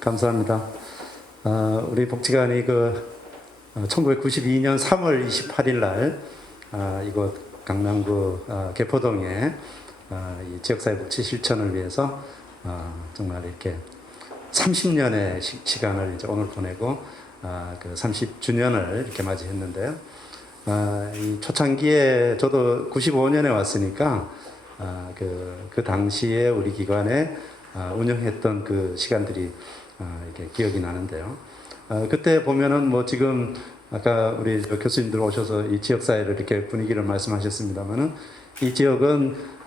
감사합니다. 우리 복지관이 1992년 3월 28일 날 이곳 강남구 개포동에 이 지역사회복지 실천을 위해서 정말 이렇게 30년의 시간을 이제 오늘 보내고 그 30주년을 이렇게 맞이했는데요. 이 초창기에 저도 95년에 왔으니까 그 당시에 우리 기관에 운영했던 그 시간들이 이렇게 기억이 나는데요. 그때 보면은 뭐 지금 아까 우리 교수님들 오셔서 이 지역사회를 이렇게 분위기를 말씀하셨습니다만은 이 지역은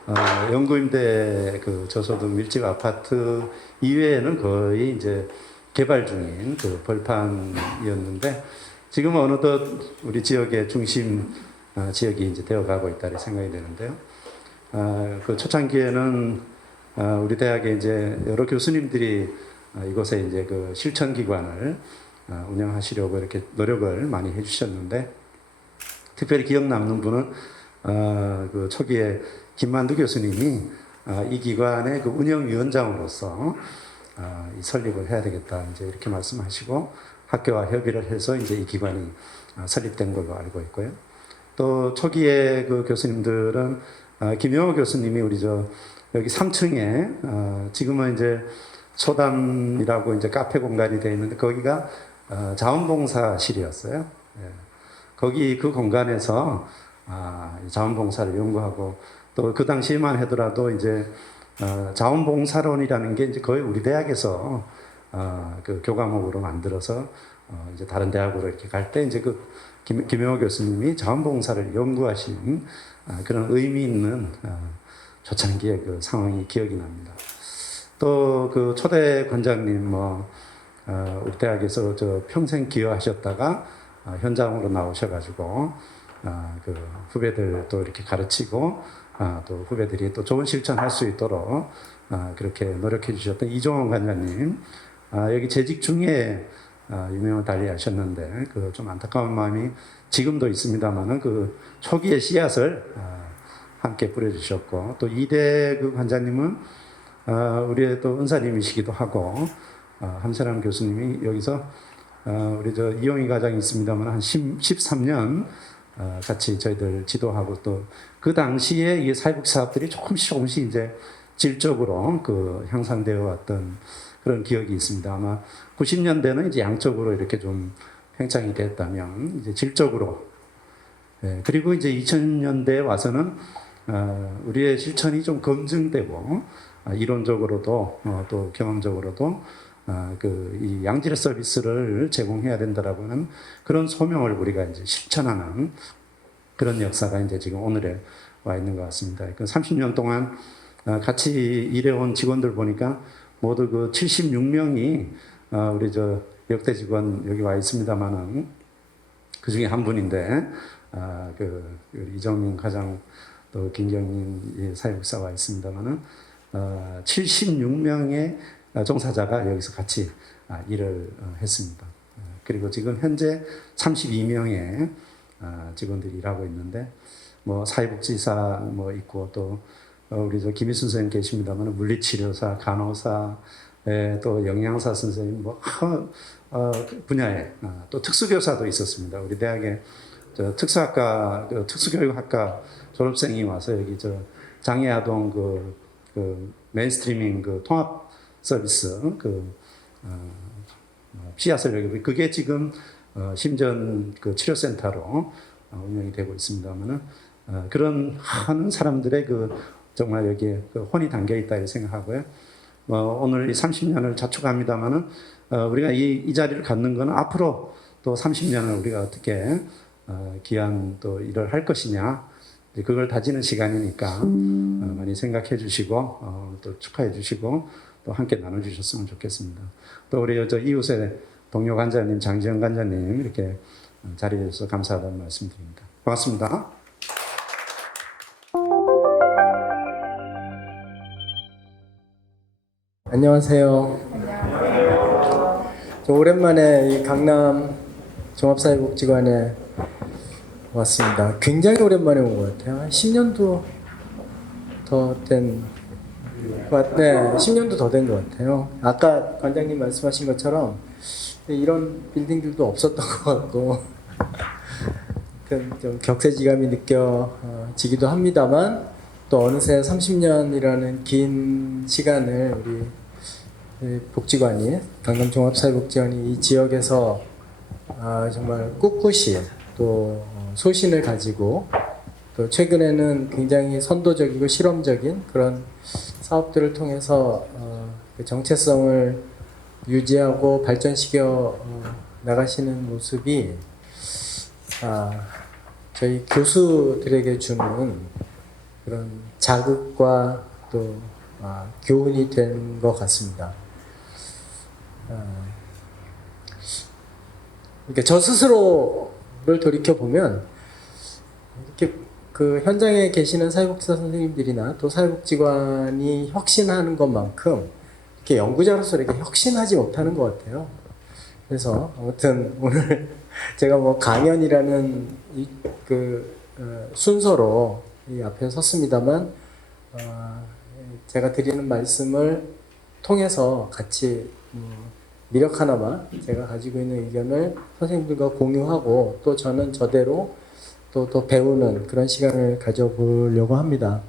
연구임대 그 저소득 밀집 아파트 이외에는 거의 이제 개발 중인 그 벌판이었는데 지금은 어느덧 우리 지역의 중심 지역이 이제 되어가고 있다 생각이 되는데요. 그 초창기에는 우리 대학에 이제 여러 교수님들이 이곳에 이제 그 실천기관을 운영하시려고 이렇게 노력을 많이 해주셨는데, 특별히 기억 남는 분은 그 초기에 김만두 교수님이 이 기관의 그 운영위원장으로서 이 설립을 해야 되겠다 이제 이렇게 말씀하시고 학교와 협의를 해서 이제 이 기관이 설립된 걸로 알고 있고요. 또 초기에 그 교수님들은 김영호 교수님이 우리 여기 3층에 지금은 이제 소담이라고 이제 카페 공간이 되어 있는데 거기가 자원봉사실이었어요. 예. 거기 그 공간에서 자원봉사를 연구하고 또 그 당시에만 하더라도 이제 자원봉사론이라는 게 이제 거의 우리 대학에서 그 교과목으로 만들어서 이제 다른 대학으로 이렇게 갈 때 이제 그 김영호 교수님이 자원봉사를 연구하신 그런 의미 있는 초창기의 그 상황이 기억이 납니다. 또 그 초대 관장님 우리 대학에서 평생 기여하셨다가 현장으로 나오셔가지고 그 후배들 또 이렇게 가르치고 또 후배들이 또 좋은 실천할 수 있도록 그렇게 노력해 주셨던 이종원 관장님, 여기 재직 중에 유명을 달리하셨는데 그 좀 안타까운 마음이 지금도 있습니다만은 그 초기의 씨앗을 함께 뿌려주셨고, 또 이대 그 관장님은 우리의 또 은사님이시기도 하고 함세람 교수님이 여기서 우리 이용희 과장이 있습니다만 한 13년 같이 저희들 지도하고 또 그 당시에 이 사회복 사업들이 조금씩 이제 질적으로 그 향상되어 왔던 그런 기억이 있습니다. 아마 90년대는 이제 양적으로 이렇게 좀 팽창이 됐다면 이제 질적으로, 그리고 이제 2000년대에 와서는 우리의 실천이 좀 검증되고 이론적으로도 또 경험적으로도 이 양질의 서비스를 제공해야 된다라고 하는 그런 소명을 우리가 이제 실천하는 그런 역사가 이제 지금 오늘에 와 있는 것 같습니다. 그 30년 동안 같이 일해온 직원들 보니까 모두 그 76명이 우리 역대 직원 여기 와 있습니다만은 그 중에 한 분인데 그 이정민 과장 또 김경인 사회복사 와 있습니다만은 76명의 종사자가 여기서 같이 일을 했습니다. 그리고 지금 현재 32명의 직원들이 일하고 있는데 사회복지사 있고 또 우리 김희순 선생님 계십니다만 물리치료사, 간호사, 또 영양사 선생님 분야에 또 특수교사도 있었습니다. 우리 대학에 특수학과 특수교육학과 졸업생이 와서 여기 장애아동 그 메인스트리밍 그 통합 서비스 씨앗을 그게 지금 심전 그 치료센터로 운영이 되고 있습니다만은 그런 많은 사람들의 정말 여기에 혼이 담겨 있다 이렇게 생각하고요. 오늘 이 30년을 자축합니다만은 우리가 이 자리를 갖는 것은 앞으로 또 30년을 우리가 어떻게 귀한 또 일을 할 것이냐, 그걸 다지는 시간이니까 많이 생각해 주시고 또 축하해 주시고 또 함께 나눠 주셨으면 좋겠습니다. 또 우리 이웃의 동료 관장님 장지영 관장님 이렇게 자리에 주셔서 감사하다는 말씀드립니다. 고맙습니다. 안녕하세요. 오랜만에 이 강남 종합사회복지관에 왔습니다. 굉장히 오랜만에 온 것 같아요. 한 10년도 더 된, 네, 10년도 더 된 것 같아요. 아까 관장님 말씀하신 것처럼 이런 빌딩들도 없었던 것 같고, 좀 격세지감이 느껴지기도 합니다만, 또 어느새 30년이라는 긴 시간을 우리 복지관이, 강남 종합사회복지관이 이 지역에서 정말 꿋꿋이 또 소신을 가지고 또 최근에는 굉장히 선도적이고 실험적인 그런 사업들을 통해서 그 정체성을 유지하고 발전시켜 나가시는 모습이 저희 교수들에게 주는 그런 자극과 또 교훈이 된 것 같습니다. 그러니까 저 스스로를 돌이켜 보면 이렇게 그 현장에 계시는 사회복지사 선생님들이나 또 사회복지관이 혁신하는 것만큼 이렇게 연구자로서 이렇게 혁신하지 못하는 것 같아요. 그래서 아무튼 오늘 제가 뭐 강연이라는 순서로 이 앞에 섰습니다만 제가 드리는 말씀을 통해서 같이 미력 하나만 제가 가지고 있는 의견을 선생님들과 공유하고 또 저는 저대로 또 배우는 그런 시간을 가져보려고 합니다.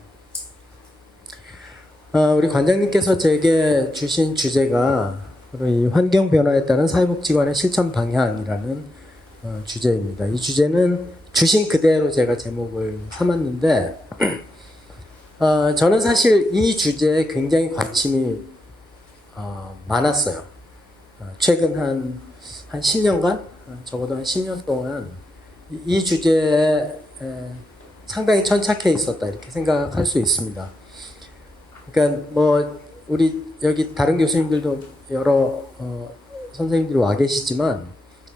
우리 관장님께서 제게 주신 주제가 바로 이 환경 변화에 따른 사회복지관의 실천 방향이라는 주제입니다. 이 주제는 주신 그대로 제가 제목을 삼았는데 저는 사실 이 주제에 굉장히 관심이 많았어요. 최근 한 10년간, 적어도 한 10년 동안 이 주제에 상당히 천착해 있었다, 이렇게 생각할 수 있습니다. 그러니까 뭐 우리 여기 다른 교수님들도 여러 선생님들이 와 계시지만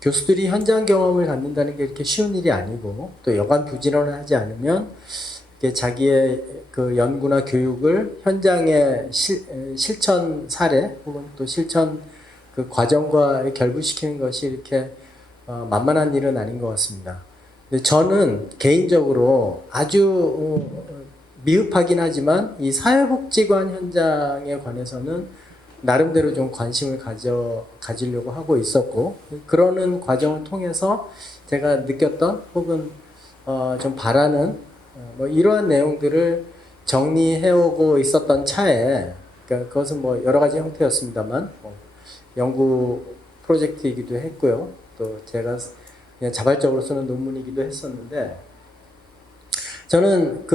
교수들이 현장 경험을 갖는다는 게 이렇게 쉬운 일이 아니고 또 여간 부지런을 하지 않으면 자기의 그 연구나 교육을 현장의 실천 사례 혹은 또 실천 그 과정과 결부시키는 것이 이렇게 만만한 일은 아닌 것 같습니다. 근데 저는 개인적으로 아주 미흡하긴 하지만 이 사회복지관 현장에 관해서는 나름대로 좀 관심을 가지려고 하고 있었고, 그러는 과정을 통해서 제가 느꼈던 혹은 좀 바라는 뭐 이러한 내용들을 정리해오고 있었던 차에, 그러니까 그것은 뭐 여러 가지 형태였습니다만 연구 프로젝트이기도 했고요. 또 제가 그냥 자발적으로 쓰는 논문이기도 했었는데, 저는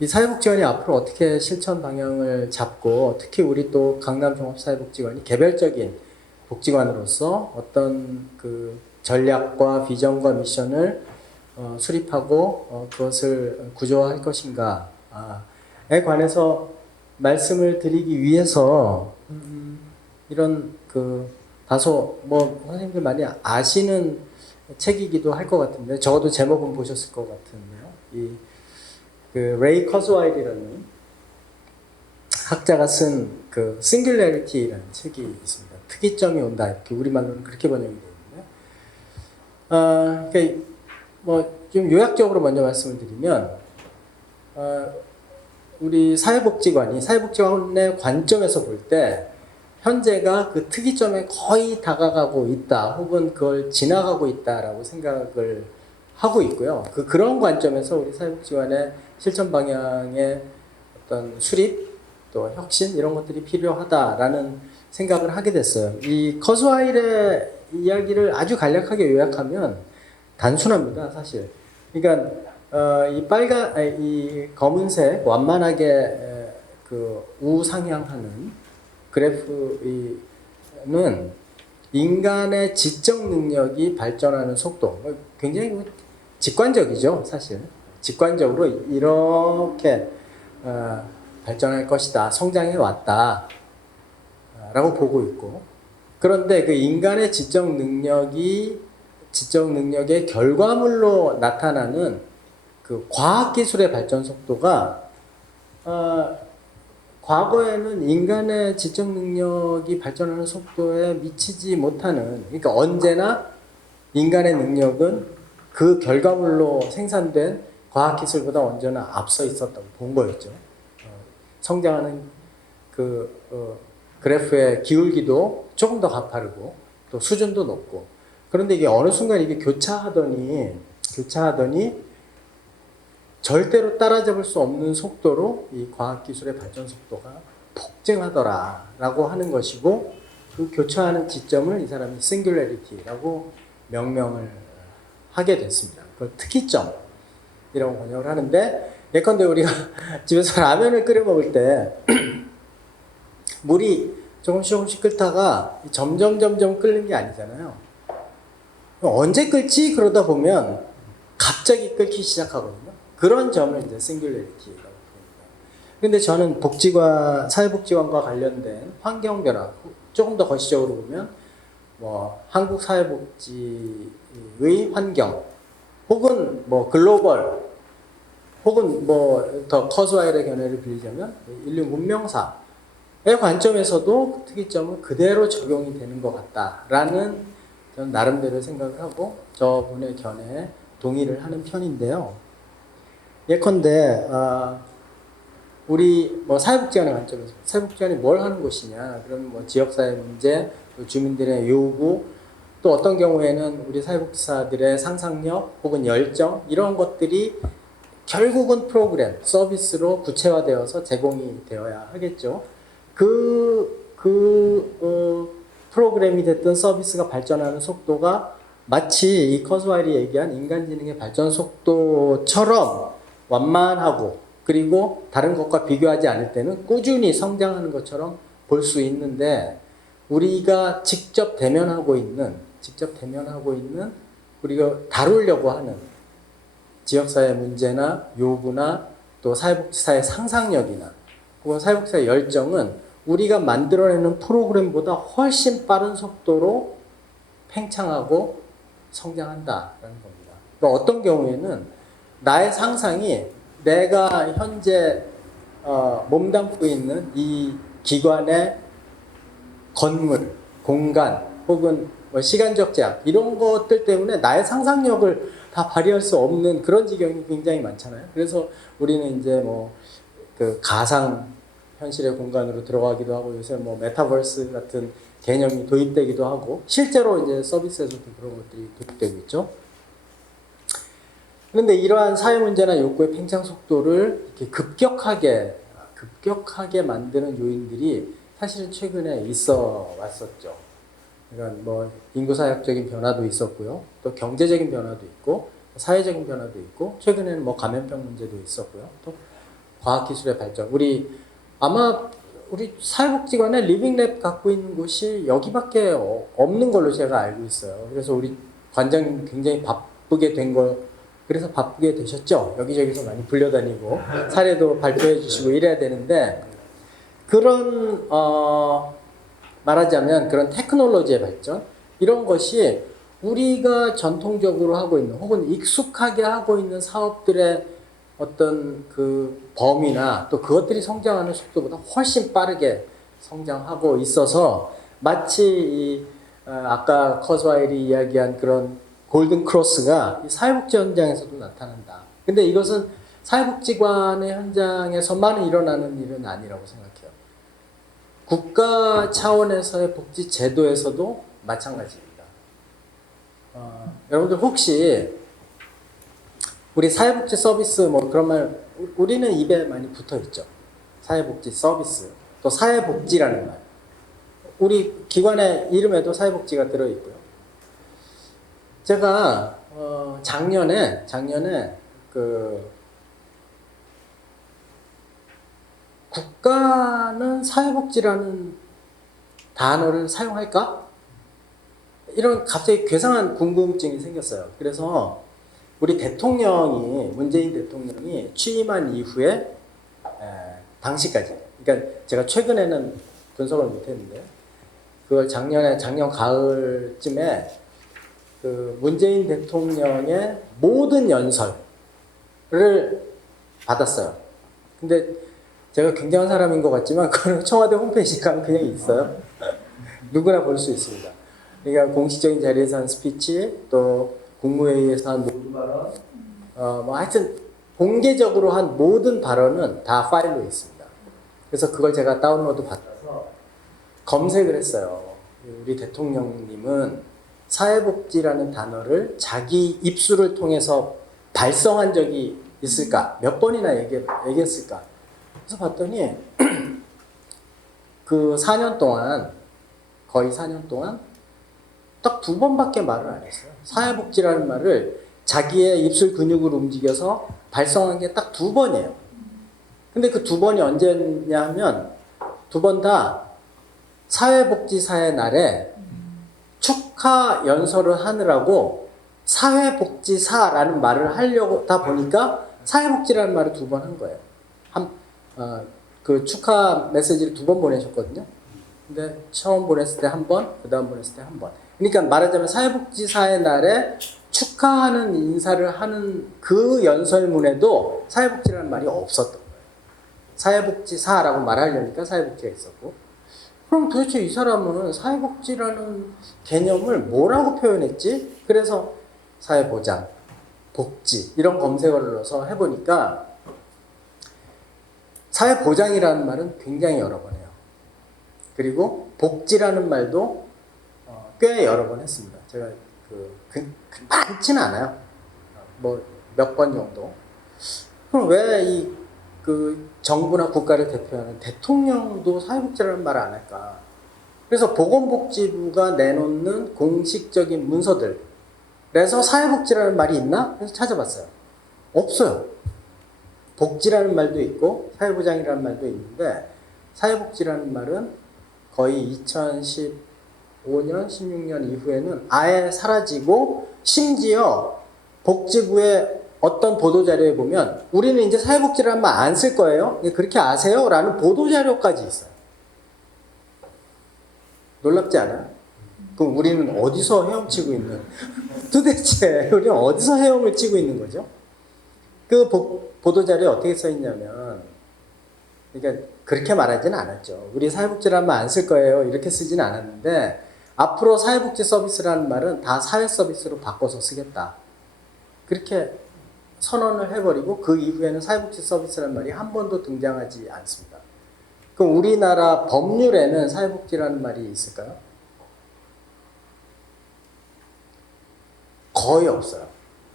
이 사회복지관이 앞으로 어떻게 실천 방향을 잡고 특히 우리 또 강남 종합사회복지관이 개별적인 복지관으로서 어떤 그 전략과 비전과 미션을 수립하고 그것을 구조화할 것인가에 관해서 말씀을 드리기 위해서 이런 다소 뭐 선생님들 많이 아시는 책이기도 할 것 같은데, 적어도 제목은 보셨을 것 같은데요. 레이 커즈와일이라는 학자가 쓴 Singularity라는 책이 있습니다. 특이점이 온다, 이렇게 우리말로는 그렇게 번역이 되는데, 그러니까 뭐 좀 요약적으로 먼저 말씀을 드리면, 우리 사회복지관의 관점에서 볼 때 현재가 그 특이점에 거의 다가가고 있다, 혹은 그걸 지나가고 있다라고 생각을 하고 있고요. 그런 관점에서 우리 사회복지관의 실천 방향의 어떤 수립, 또 혁신, 이런 것들이 필요하다라는 생각을 하게 됐어요. 이 커즈와일의 이야기를 아주 간략하게 요약하면 단순합니다, 사실. 그러니까 이 검은색 완만하게 우상향하는 그래프는 인간의 지적 능력이 발전하는 속도, 굉장히 직관적이죠, 사실. 직관적으로 이렇게 발전할 것이다, 성장해 왔다 라고 보고 있고, 그런데 그 인간의 지적 능력의 결과물로 나타나는 그 과학기술의 발전 속도가 과거에는 인간의 지적 능력이 발전하는 속도에 미치지 못하는, 그러니까 언제나 인간의 능력은 그 결과물로 생산된 과학기술보다 언제나 앞서 있었다고 본 거였죠. 성장하는 그래프의 기울기도 조금 더 가파르고 또 수준도 높고, 그런데 이게 어느 순간 이게 교차하더니 절대로 따라잡을 수 없는 속도로 이 과학기술의 발전 속도가 폭증하더라라고 하는 것이고, 그 교차하는 지점을 이 사람이 싱귤레리티라고 명명을 하게 됐습니다. 그걸 특이점이라고 번역을 하는데, 예컨대 우리가 집에서 라면을 끓여 먹을 때 물이 조금씩 끓다가 점점 끓는 게 아니잖아요. 언제 끓지? 그러다 보면 갑자기 끓기 시작하거든요. 그런 점을 이제 싱귤레리티라고 합니다. 근데 저는 사회복지관과 관련된 환경 변화, 조금 더 거시적으로 보면 뭐 한국 사회복지의 환경, 혹은 뭐 글로벌, 혹은 뭐 더 커즈와일의 견해를 빌리자면 인류 문명사의 관점에서도 그 특이점은 그대로 적용이 되는 것 같다라는 저는 나름대로 생각을 하고 저분의 견해에 동의를 하는 편인데요. 예컨대 우리 뭐 사회복지관의 관점에서 사회복지관이 뭘 하는 곳이냐, 그럼 뭐 지역사회 문제, 또 주민들의 요구, 또 어떤 경우에는 우리 사회복지사들의 상상력 혹은 열정, 이런 것들이 결국은 프로그램, 서비스로 구체화되어서 제공이 되어야 하겠죠. 프로그램이 됐든 서비스가 발전하는 속도가 마치 이 커즈와일이 얘기한 인간지능의 발전 속도처럼 완만하고, 그리고 다른 것과 비교하지 않을 때는 꾸준히 성장하는 것처럼 볼 수 있는데, 우리가 직접 대면하고 있는 우리가 다루려고 하는 지역사회 문제나 요구나 또 사회복지사의 상상력이나 혹은 사회복지사의 열정은 우리가 만들어내는 프로그램보다 훨씬 빠른 속도로 팽창하고 성장한다라는 겁니다. 그러니까 어떤 경우에는 나의 상상이 내가 현재 몸담고 있는 이 기관의 건물, 공간, 혹은 뭐 시간적 제약, 이런 것들 때문에 나의 상상력을 다 발휘할 수 없는 그런 지경이 굉장히 많잖아요. 그래서 우리는 이제 뭐 그 가상 현실의 공간으로 들어가기도 하고, 요새 뭐 메타버스 같은 개념이 도입되기도 하고, 실제로 이제 서비스에서도 그런 것들이 도입되고 있죠. 그런데 이러한 사회 문제나 욕구의 팽창 속도를 이렇게 급격하게 만드는 요인들이 사실은 최근에 있어 왔었죠. 그러니까 뭐 인구사역적인 변화도 있었고요, 또 경제적인 변화도 있고, 사회적인 변화도 있고, 최근에는 뭐 감염병 문제도 있었고요, 또 과학기술의 발전. 아마 우리 사회복지관에 리빙랩 갖고 있는 곳이 여기밖에 없는 걸로 제가 알고 있어요. 그래서 우리 관장님 굉장히 바쁘게 그래서 바쁘게 되셨죠? 여기저기서 많이 불려다니고 사례도 발표해 주시고 이래야 되는데, 그런 말하자면 그런 테크놀로지의 발전, 이런 것이 우리가 전통적으로 하고 있는 혹은 익숙하게 하고 있는 사업들의 어떤 그 범위나 또 그것들이 성장하는 속도보다 훨씬 빠르게 성장하고 있어서, 마치 아까 커즈와일이 이야기한 그런 골든 크로스가 사회복지 현장에서도 나타난다. 근데 이것은 사회복지관의 현장에서만 일어나는 일은 아니라고 생각해요. 국가 차원에서의 복지 제도에서도 마찬가지입니다. 여러분들 혹시 우리 사회복지 서비스 뭐 그런 말, 우리는 입에 많이 붙어 있죠. 사회복지 서비스, 또 사회복지라는 말. 우리 기관의 이름에도 사회복지가 들어 있고요. 제가 작년에 국가는 사회복지라는 단어를 사용할까? 이런 갑자기 괴상한 궁금증이 생겼어요. 그래서 우리 문재인 대통령이 취임한 이후에 당시까지, 그러니까 제가 최근에는 분석을 못했는데, 그걸 작년 가을쯤에 그 문재인 대통령의 모든 연설을 받았어요. 근데 제가 굉장한 사람인 것 같지만 그건 청와대 홈페이지에 가면 그냥 있어요. 누구나 볼 수 있습니다. 그러니까 공식적인 자리에서 한 스피치, 또 국무회의에서 한 모든 발언, 뭐 하여튼 공개적으로 한 모든 발언은 다 파일로 있습니다. 그래서 그걸 제가 다운로드 받아서 검색을 했어요. 우리 대통령님은 사회복지라는 단어를 자기 입술을 통해서 발성한 적이 있을까? 몇 번이나 얘기했을까? 그래서 봤더니 그 4년 동안, 거의 4년 동안 딱 2번밖에 말을 안 했어요. 사회복지라는 말을 자기의 입술 근육을 움직여서 발성한 게 딱 2번이에요. 근데 그 2번이 언제냐 하면 2번 다 사회복지사의 날에 축하 연설을 하느라고 사회복지사라는 말을 하려고 하다 보니까 사회복지라는 말을 2번 한 거예요. 그 축하 메시지를 2번 보내셨거든요. 근데 처음 보냈을 때 1번, 그 다음 보냈을 때 1번. 그러니까 말하자면 사회복지사의 날에 축하하는 인사를 하는 그 연설문에도 사회복지라는 말이 없었던 거예요. 사회복지사라고 말하려니까 사회복지가 있었고. 그럼 도대체 이 사람은 사회복지라는 개념을 뭐라고 표현했지? 그래서 사회보장, 복지 이런 검색어를 넣어서 해보니까 사회보장이라는 말은 굉장히 여러 번 해요. 그리고 복지라는 말도 꽤 여러 번 했습니다. 제가 많지는 않아요. 뭐 몇 번 정도. 그럼 왜 그 정부나 국가를 대표하는 대통령도 사회복지라는 말을 안 할까? 그래서 보건복지부가 내놓는 공식적인 문서들 그래서 사회복지라는 말이 있나? 그래서 찾아봤어요. 없어요. 복지라는 말도 있고 사회보장이라는 말도 있는데 사회복지라는 말은 거의 2015년, 16년 이후에는 아예 사라지고 심지어 복지부의 어떤 보도자료에 보면 우리는 이제 사회복지라는 말 안 쓸 거예요. 그렇게 아세요? 라는 보도자료까지 있어요. 놀랍지 않아요? 그럼 우리는 어디서 헤엄치고 있는 도대체 우리는 어디서 헤엄을 치고 있는 거죠? 그 보도자료에 어떻게 써 있냐면 그러니까 그렇게 말하지는 않았죠. 우리 사회복지라는 말 안 쓸 거예요. 이렇게 쓰지는 않았는데 앞으로 사회복지 서비스라는 말은 다 사회 서비스로 바꿔서 쓰겠다. 그렇게 선언을 해버리고 그 이후에는 사회복지 서비스라는 말이 한 번도 등장하지 않습니다. 그럼 우리나라 법률에는 사회복지라는 말이 있을까요? 거의 없어요.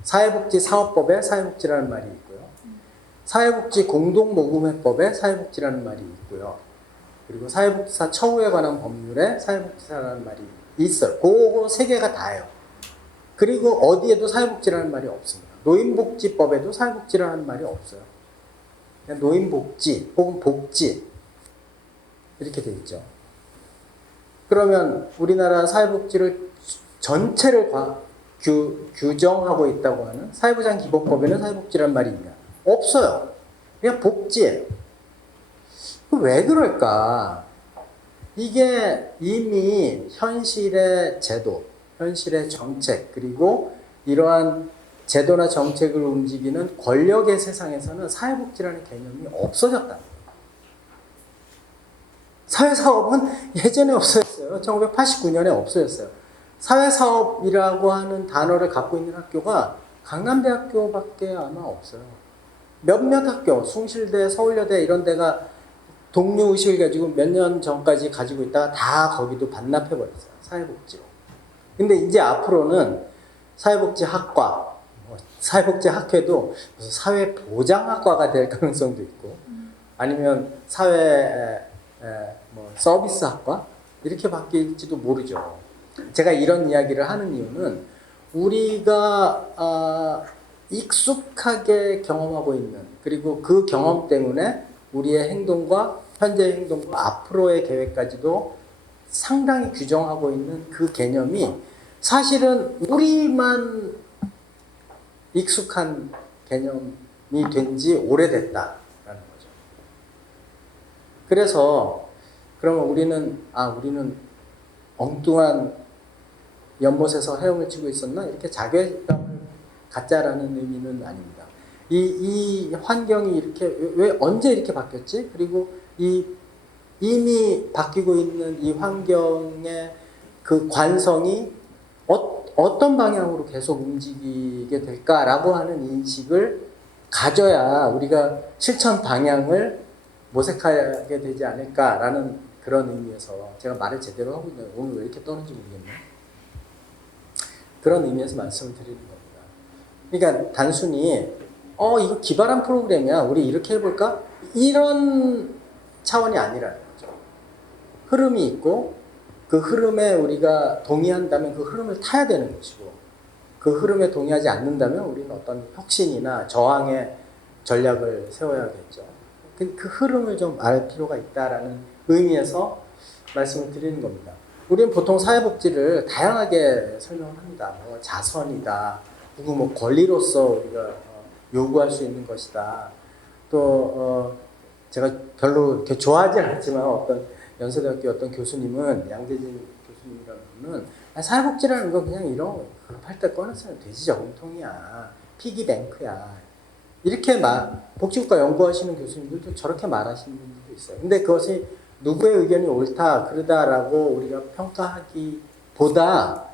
사회복지사업법에 사회복지라는 말이 있고요. 사회복지공동모금회법에 사회복지라는 말이 있고요. 그리고 사회복지사 처우에 관한 법률에 사회복지사라는 말이 있어요. 그거 3개가 다예요. 그리고 어디에도 사회복지라는 말이 없습니다. 노인복지법에도 사회복지라는 말이 없어요. 그냥 노인복지 혹은 복지 이렇게 돼 있죠. 그러면 우리나라 사회복지를 전체를 규정하고 있다고 하는 사회보장기본법에는 사회복지라는 말이 있냐? 없어요. 그냥 복지예요. 왜 그럴까? 이게 이미 현실의 제도, 현실의 정책, 그리고 이러한 제도나 정책을 움직이는 권력의 세상에서는 사회복지라는 개념이 없어졌다. 사회사업은 예전에 없어졌어요. 1989년에 없어졌어요. 사회사업이라고 하는 단어를 갖고 있는 학교가 강남대학교밖에 아마 없어요. 몇몇 학교, 숭실대, 서울여대 이런 데가 독려의식을 가지고 몇 년 전까지 가지고 있다가 다 거기도 반납해버렸어요. 사회복지로. 근데 이제 앞으로는 사회복지학과, 사회복지학회도 무슨 사회보장학과가 될 가능성도 있고 아니면 서비스학과? 이렇게 바뀔지도 모르죠. 제가 이런 이야기를 하는 이유는 우리가 익숙하게 경험하고 있는 그리고 그 경험 때문에 우리의 행동과 현재의 행동과 앞으로의 계획까지도 상당히 규정하고 있는 그 개념이 사실은 우리만 익숙한 개념이 된 지 오래됐다라는 거죠. 그래서 그러면 우리는 엉뚱한 연못에서 헤엄을 치고 있었나? 이렇게 자괴감을 갖자라는 의미는 아닙니다. 이 환경이 이렇게 왜 언제 이렇게 바뀌었지? 그리고 이미 바뀌고 있는 이 환경의 그 관성이 어떤 방향으로 계속 움직이게 될까라고 하는 인식을 가져야 우리가 실천 방향을 모색하게 되지 않을까라는 그런 의미에서 제가 말을 제대로 하고 있는 오늘 왜 이렇게 떠는지 모르겠네. 그런 의미에서 말씀을 드리는 겁니다. 그러니까 단순히 이거 기발한 프로그램이야. 우리 이렇게 해볼까? 이런 차원이 아니라는 거죠. 흐름이 있고 그 흐름에 우리가 동의한다면 그 흐름을 타야 되는 것이고 그 흐름에 동의하지 않는다면 우리는 어떤 혁신이나 저항의 전략을 세워야겠죠. 그 흐름을 좀 알 필요가 있다라는 의미에서 말씀을 드리는 겁니다. 우리는 보통 사회복지를 다양하게 설명을 합니다. 자선이다. 누구 뭐 권리로서 우리가 요구할 수 있는 것이다. 또 제가 별로 이렇게 좋아하진 않지만 어떤 연세대학교 어떤 교수님은 양재진 교수님이라는 분은 사회복지라는 건 그냥 이런 급할 때 꺼내서 돼지 저금통이야. 피기뱅크야. 이렇게 복지국가 연구하시는 교수님들도 저렇게 말하시는 분들도 있어요. 근데 그것이 누구의 의견이 옳다, 그러다라고 우리가 평가하기보다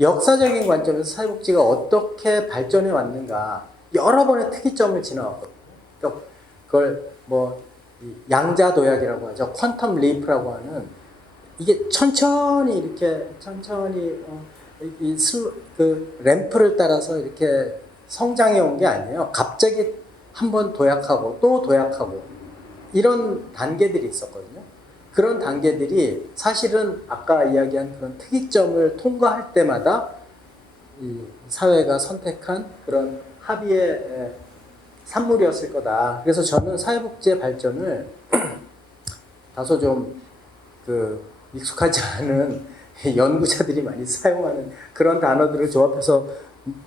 역사적인 관점에서 사회복지가 어떻게 발전해 왔는가 여러 번의 특이점을 지나왔거든요. 그러니까 그걸 뭐 양자도약이라고 하죠. 퀀텀 리프라고 하는 이게 천천히 그 램프를 따라서 이렇게 성장해 온 게 아니에요. 갑자기 한번 도약하고 또 도약하고 이런 단계들이 있었거든요. 그런 단계들이 사실은 아까 이야기한 그런 특이점을 통과할 때마다 이 사회가 선택한 그런 합의의 산물이었을 거다. 그래서 저는 사회복지의 발전을 다소 좀 익숙하지 않은 연구자들이 많이 사용하는 그런 단어들을 조합해서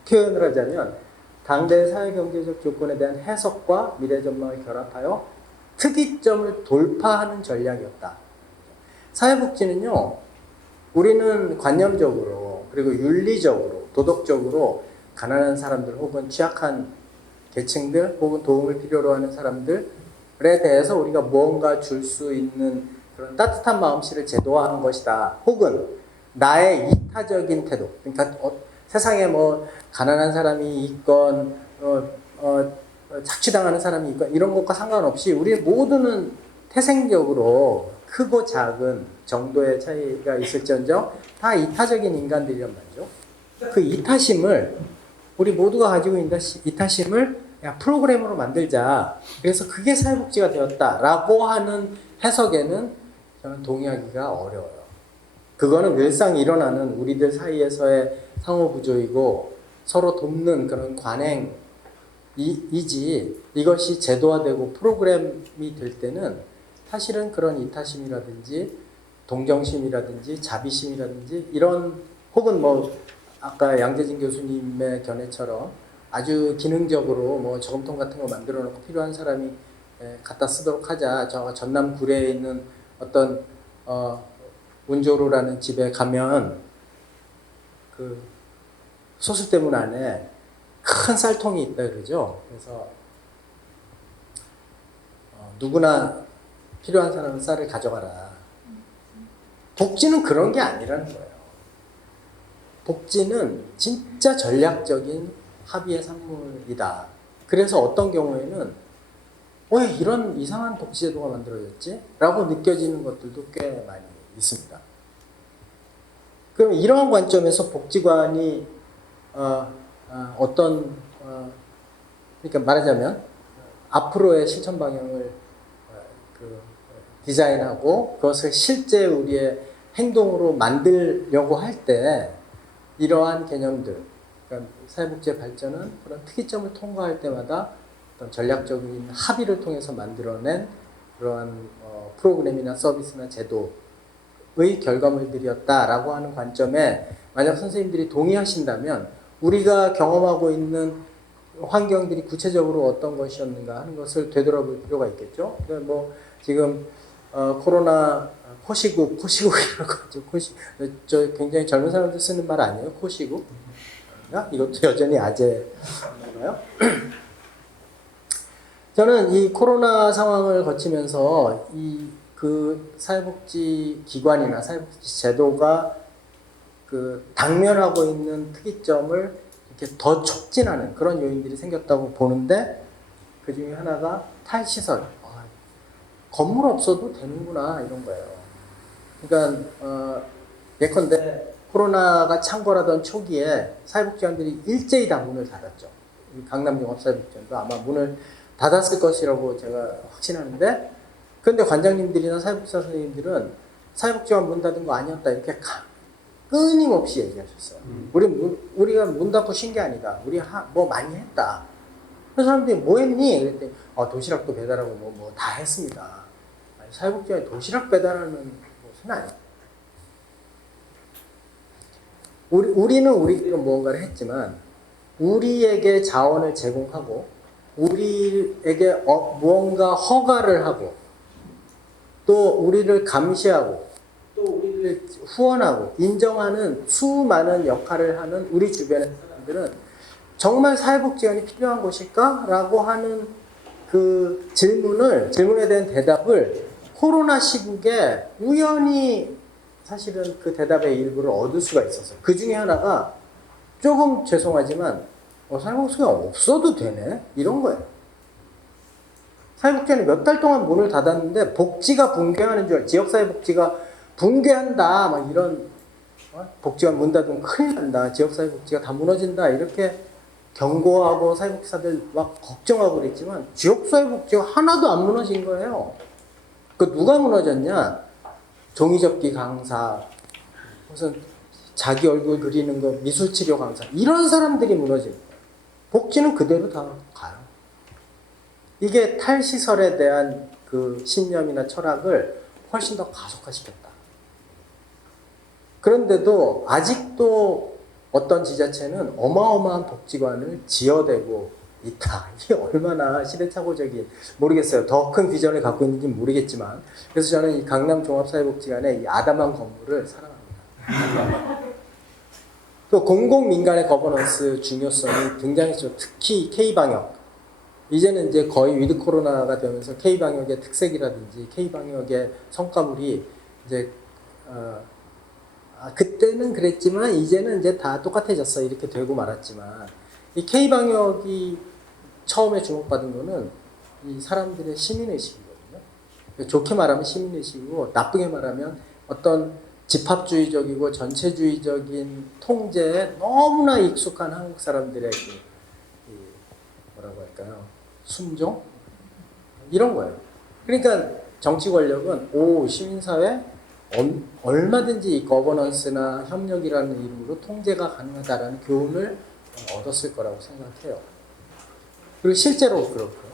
표현을 하자면 당대 사회경제적 조건에 대한 해석과 미래 전망을 결합하여 특이점을 돌파하는 전략이었다. 사회복지는요, 우리는 관념적으로 그리고 윤리적으로 도덕적으로 가난한 사람들 혹은 취약한 계층들 혹은 도움을 필요로 하는 사람들에 대해서 우리가 무언가 줄 수 있는 그런 따뜻한 마음씨를 제도화한 것이다. 혹은 나의 이타적인 태도. 그러니까 세상에 뭐 가난한 사람이 있건 착취당하는 사람이 있건 이런 것과 상관없이 우리 모두는 태생적으로 크고 작은 정도의 차이가 있을지언정 다 이타적인 인간들이란 말이죠. 그 이타심을 우리 모두가 가지고 있는 이타심을 프로그램으로 만들자. 그래서 그게 사회복지가 되었다라고 하는 해석에는 저는 동의하기가 어려워요. 그거는 늘상 일어나는 우리들 사이에서의 상호구조이고 서로 돕는 그런 관행이지 이것이 제도화되고 프로그램이 될 때는 사실은 그런 이타심이라든지 동정심이라든지 자비심이라든지 이런 혹은 뭐 아까 양재진 교수님의 견해처럼 아주 기능적으로 뭐 저금통 같은 거 만들어 놓고 필요한 사람이 갖다 쓰도록 하자. 저 전남 구례에 있는 어떤 운조루라는 집에 가면 그 소수대문 안에 큰 쌀통이 있다 그러죠. 그래서 누구나 필요한 사람은 쌀을 가져가라. 복지는 그런 게 아니라는 거예요. 복지는 진짜 전략적인 합의의 산물이다. 그래서 어떤 경우에는 왜 이런 이상한 복지제도가 만들어졌지? 라고 느껴지는 것들도 꽤 많이 있습니다. 그럼 이러한 관점에서 복지관이 그러니까 말하자면 앞으로의 실천 방향을 디자인하고 그것을 실제 우리의 행동으로 만들려고 할 때 이러한 개념들, 그러니까 사회복지의 발전은 그런 특이점을 통과할 때마다 어떤 전략적인 합의를 통해서 만들어낸 그러한 프로그램이나 서비스나 제도의 결과물들이었다라고 하는 관점에 만약 선생님들이 동의하신다면 우리가 경험하고 있는 환경들이 구체적으로 어떤 것이었는가 하는 것을 되돌아볼 필요가 있겠죠. 뭐 지금 코로나 코시국이라고 하죠. 저 굉장히 젊은 사람들 쓰는 말 아니에요? 코시국? 이것도 여전히 아재인가요? 저는 이 코로나 상황을 거치면서 그 사회복지 기관이나 사회복지 제도가 그 당면하고 있는 특이점을 이렇게 더 촉진하는 그런 요인들이 생겼다고 보는데 그 중에 하나가 탈시설. 건물 없어도 되는구나 이런 거예요. 그러니까 예컨대 코로나가 창궐하던 초기에 사회복지관들이 일제히 다 문을 닫았죠. 강남종합사회복지관도 아마 문을 닫았을 것이라고 제가 확신하는데, 그런데 관장님들이나 사회복지사 선생님들은 사회복지관 문 닫은 거 아니었다 이렇게 끊임없이 얘기하셨어요. 우리가 문 닫고 쉰 게 아니다. 우리 뭐 많이 했다. 그 사람들이 뭐 했니? 그랬더니 도시락도 배달하고 뭐 다 했습니다. 아니, 사회복지관에 도시락 배달하는 곳은 아니야. 우리는 우리대로 무언가를 했지만 우리에게 자원을 제공하고 우리에게 무언가 허가를 하고 또 우리를 감시하고 또 우리를 후원하고 인정하는 수많은 역할을 하는 우리 주변의 사람들은 정말 사회복지관이 필요한 것일까? 라고 하는 그 질문에 대한 대답을 코로나 시국에 우연히 사실은 그 대답의 일부를 얻을 수가 있었어요. 그 중에 하나가 조금 죄송하지만 사회복지관 없어도 되네? 이런 거예요. 사회복지관이 몇 달 동안 문을 닫았는데 복지가 붕괴하는 줄, 지역사회복지가 붕괴한다, 막 이런, 복지관 문 닫으면 큰일 난다, 지역사회복지가 다 무너진다, 이렇게 경고하고 사회복지사들 막 걱정하고 그랬지만 지역사회복지가 하나도 안 무너진 거예요. 그 누가 무너졌냐? 종이접기 강사, 무슨 자기 얼굴 그리는 거 미술치료 강사, 이런 사람들이 무너진 거예요. 복지는 그대로 다 가요. 이게 탈시설에 대한 그 신념이나 철학을 훨씬 더 가속화시켰다. 그런데도 아직도 어떤 지자체는 어마어마한 복지관을 지어대고 있다. 이게 얼마나 시대착오적이 모르겠어요. 더 큰 비전을 갖고 있는지 모르겠지만, 그래서 저는 이 강남 종합사회복지관의 이 아담한 건물을 사랑합니다. 또 공공민간의 거버넌스 중요성이 굉장히 특히 K방역. 이제는 이제 거의 위드 코로나가 되면서 K방역의 특색이라든지 K방역의 성과물이 이제 그때는 그랬지만 이제는 이제 다 똑같아졌어 이렇게 되고 말았지만, 이 K방역이 처음에 주목받은 거는 이 사람들의 시민의식이거든요. 좋게 말하면 시민의식이고 나쁘게 말하면 어떤 집합주의적이고 전체주의적인 통제에 너무나 익숙한 한국 사람들의 뭐라고 할까요? 순종? 이런 거예요. 그러니까 정치 권력은 시민사회 얼마든지 이 거버넌스나 협력이라는 이름으로 통제가 가능하다라는 교훈을 얻었을 거라고 생각해요. 그리고 실제로 그렇고요.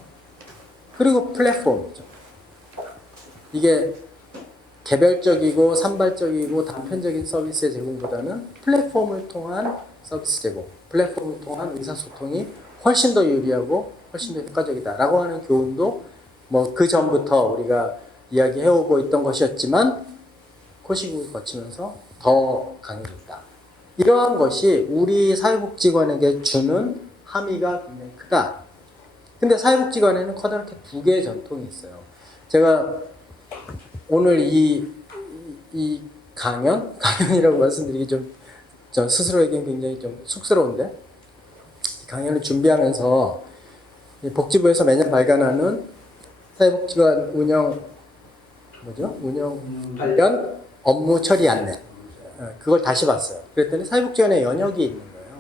그리고 플랫폼이죠. 이게 개별적이고 산발적이고 단편적인 서비스의 제공보다는 플랫폼을 통한 서비스 제공, 플랫폼을 통한 의사소통이 훨씬 더 유리하고 훨씬 더 효과적이다라고 하는 교훈도 뭐 그 전부터 우리가 이야기해오고 있던 것이었지만 코시국을 거치면서 더 강해졌다. 이러한 것이 우리 사회복지관에게 주는 함의가 굉장히 크다. 근데 사회복지관에는 커다랗게 두 개의 전통이 있어요. 제가 오늘 이 강연이라고 말씀드리기 전 스스로에겐 굉장히 좀 쑥스러운데, 강연을 준비하면서 복지부에서 매년 발간하는 사회복지관 운영 관련 업무 처리 안내, 그걸 다시 봤어요. 그랬더니 사회복지관에 연역이 있는 거예요.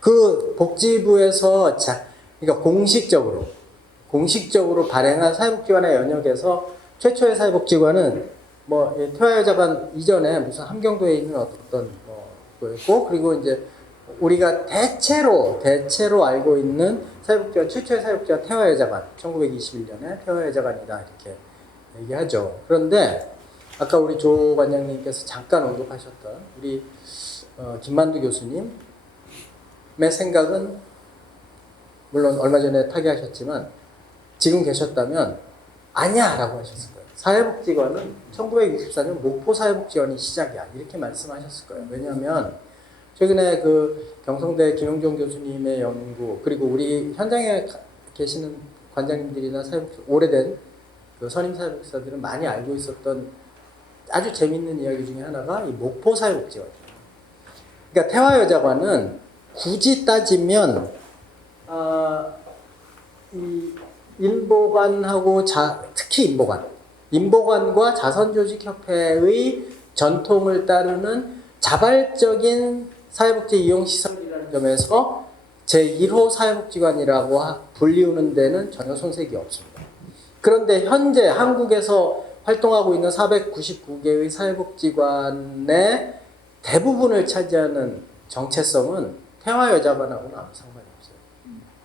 그 복지부에서 그러니까 공식적으로 발행한 사회복지관의 연역에서 최초의 사회복지관은 뭐 태화여자관 이전에 무슨 함경도에 있는 어떤 거였고, 그리고 이제 우리가 대체로 알고 있는 사회복지관, 최초의 사회복지관 태화여자관, 1921년에 태화여자관이다 이렇게 얘기하죠. 그런데 아까 우리 조 관장님께서 잠깐 언급하셨던 우리 김만두 교수님의 생각은 물론 얼마 전에 타계하셨지만 지금 계셨다면 아니야 라고 하셨을 거예요. 사회복지관은 1964년 목포 사회복지관이 시작이야 이렇게 말씀하셨을 거예요. 왜냐하면 최근에 그 경성대 김영종 교수님의 연구, 그리고 우리 현장에 계시는 관장님들이나 오래된 그 선임 사회복지사들은 많이 알고 있었던 아주 재밌는 이야기 중에 하나가 이 목포 사회복지관이에요. 그러니까 태화여자관은 굳이 따지면 이 인보관하고 특히 인보관과 자선조직협회의 전통을 따르는 자발적인 사회복지 이용시설이라는 점에서 제1호 사회복지관이라고 불리우는 데는 전혀 손색이 없습니다. 그런데 현재 한국에서 활동하고 있는 499개의 사회복지관의 대부분을 차지하는 정체성은 태화여자관하고는 아무 상관이 없어요.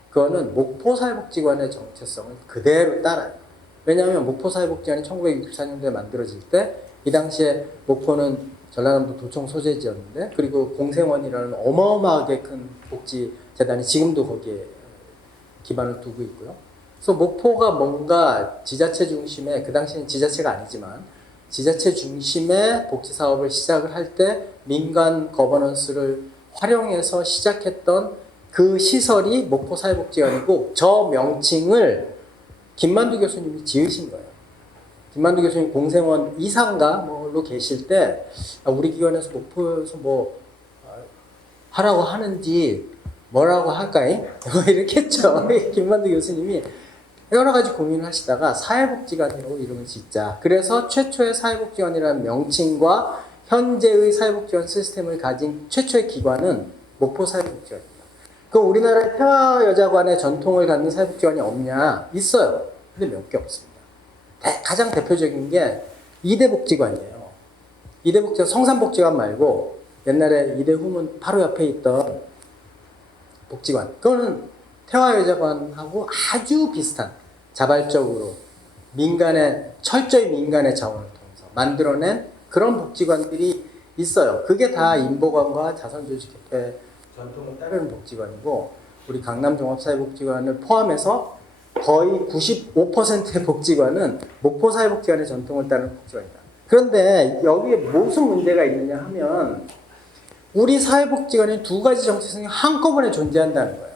그거는 목포 사회복지관의 정체성을 그대로 따라요. 왜냐하면 목포 사회복지관이 1964년도에 만들어질 때 이 당시에 목포는 전라남도 도청 소재지였는데, 그리고 공생원이라는 어마어마하게 큰 복지재단이 지금도 거기에 기반을 두고 있고요. 그래서 목포가 뭔가 지자체 중심의, 그 당시에는 지자체가 아니지만 지자체 중심의 복지 사업을 시작을 할 때 민간 거버넌스를 활용해서 시작했던 그 시설이 목포 사회복지관이고, 저 명칭을 김만두 교수님이 지으신 거예요. 김만두 교수님 공생원 이사인가 뭐로 계실 때 우리 기관에서 목포에서 뭐 하라고 하는지 뭐라고 할까잉? 뭐 이렇게 했죠. 김만두 교수님이 여러 가지 고민을 하시다가 사회복지관이라고 이름을 짓자. 그래서 최초의 사회복지관이라는 명칭과 현재의 사회복지관 시스템을 가진 최초의 기관은 목포 사회복지관입니다. 그럼 우리나라에 태화여자관의 전통을 갖는 사회복지관이 없냐? 있어요. 근데 몇 개 없습니다. 가장 대표적인 게 이대복지관이에요. 이대복지관, 성산복지관 말고 옛날에 이대후문 바로 옆에 있던 복지관. 그거는 태화여자관하고 아주 비슷한, 자발적으로 철저히 민간의 자원을 통해서 만들어낸 그런 복지관들이 있어요. 그게 다 인보관과 자선조직협회 전통을 따르는 복지관이고, 우리 강남종합사회복지관을 포함해서 거의 95%의 복지관은 목포 사회복지관의 전통을 따르는 복지관이다. 그런데 여기에 무슨 문제가 있느냐 하면, 우리 사회복지관에 두 가지 정체성이 한꺼번에 존재한다는 거예요.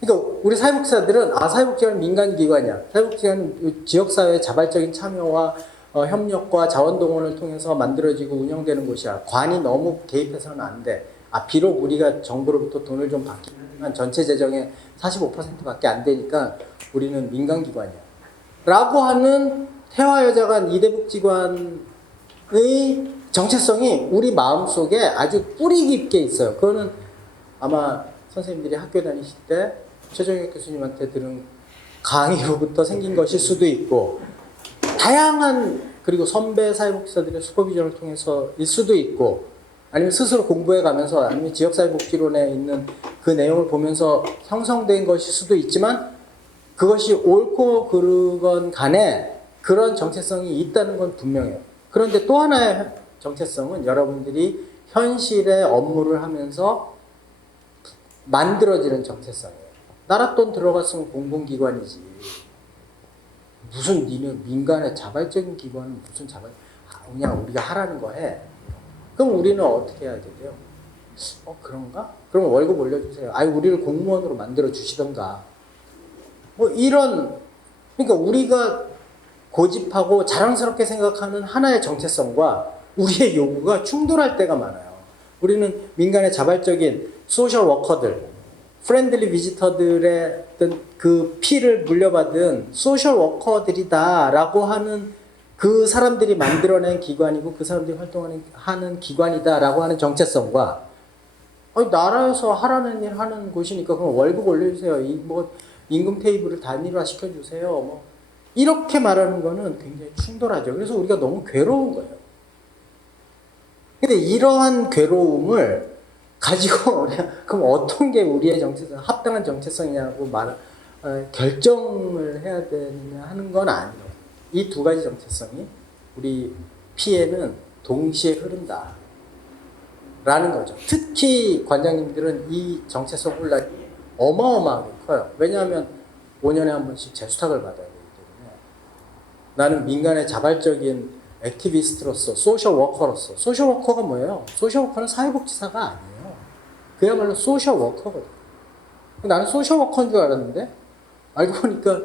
그러니까 우리 사회복지사들은 사회복지관은 민간기관이야. 사회복지관은 지역사회의 자발적인 참여와 협력과 자원동원을 통해서 만들어지고 운영되는 곳이야. 관이 너무 개입해서는 안 돼. 비록 우리가 정부로부터 돈을 좀 받긴 하지만 전체 재정의 45%밖에 안 되니까 우리는 민간기관이야. 라고 하는 태화여자관 이대복지관의 정체성이 우리 마음속에 아주 뿌리 깊게 있어요. 그거는 아마 선생님들이 학교 다니실 때 최정혁 교수님한테 들은 강의로부터 생긴 것일 수도 있고, 다양한, 그리고 선배 사회복지사들의 슈퍼비전을 통해서일 수도 있고, 아니면 스스로 공부해 가면서, 아니면 지역사회복지론에 있는 그 내용을 보면서 형성된 것일 수도 있지만, 그것이 옳고 그르건 간에 그런 정체성이 있다는 건 분명해요. 그런데 또 하나의 정체성은 여러분들이 현실의 업무를 하면서 만들어지는 정체성이에요. 나라 돈 들어갔으면 공공기관이지. 무슨 민간의 자발적인 기관은 무슨 그냥 우리가 하라는 거 해. 그럼 우리는 어떻게 해야 되죠? 그런가? 그럼 월급 올려주세요. 우리를 공무원으로 만들어 주시던가. 뭐 이런, 그러니까 우리가 고집하고 자랑스럽게 생각하는 하나의 정체성과 우리의 요구가 충돌할 때가 많아요. 우리는 민간의 자발적인 소셜 워커들, 프렌들리 비지터들의 어떤 그 피를 물려받은 소셜 워커들이다라고 하는, 그 사람들이 만들어낸 기관이고 그 사람들이 활동하는 기관이다라고 하는 정체성과, 나라에서 하라는 일 하는 곳이니까 그럼 월급 올려주세요. 임금 테이블을 단일화 시켜주세요. 이렇게 말하는 거는 굉장히 충돌하죠. 그래서 우리가 너무 괴로운 거예요. 근데 이러한 괴로움을 가지고 그럼 어떤 게 우리의 정체성, 합당한 정체성이냐고 결정을 해야 되냐 하는 건 아니에요. 이 두 가지 정체성이 우리 피에는 동시에 흐른다 라는 거죠. 특히 관장님들은 이 정체성 혼란이 어마어마하게 커요. 왜냐하면 5년에 한 번씩 재수탁을 받아야 되기 때문에, 나는 민간의 자발적인 액티비스트로서, 소셜 워커로서. 소셜 워커가 뭐예요? 소셜 워커는 사회복지사가 아니에요. 그야말로 소셜 워커거든요. 나는 소셜 워커인 줄 알았는데 알고 보니까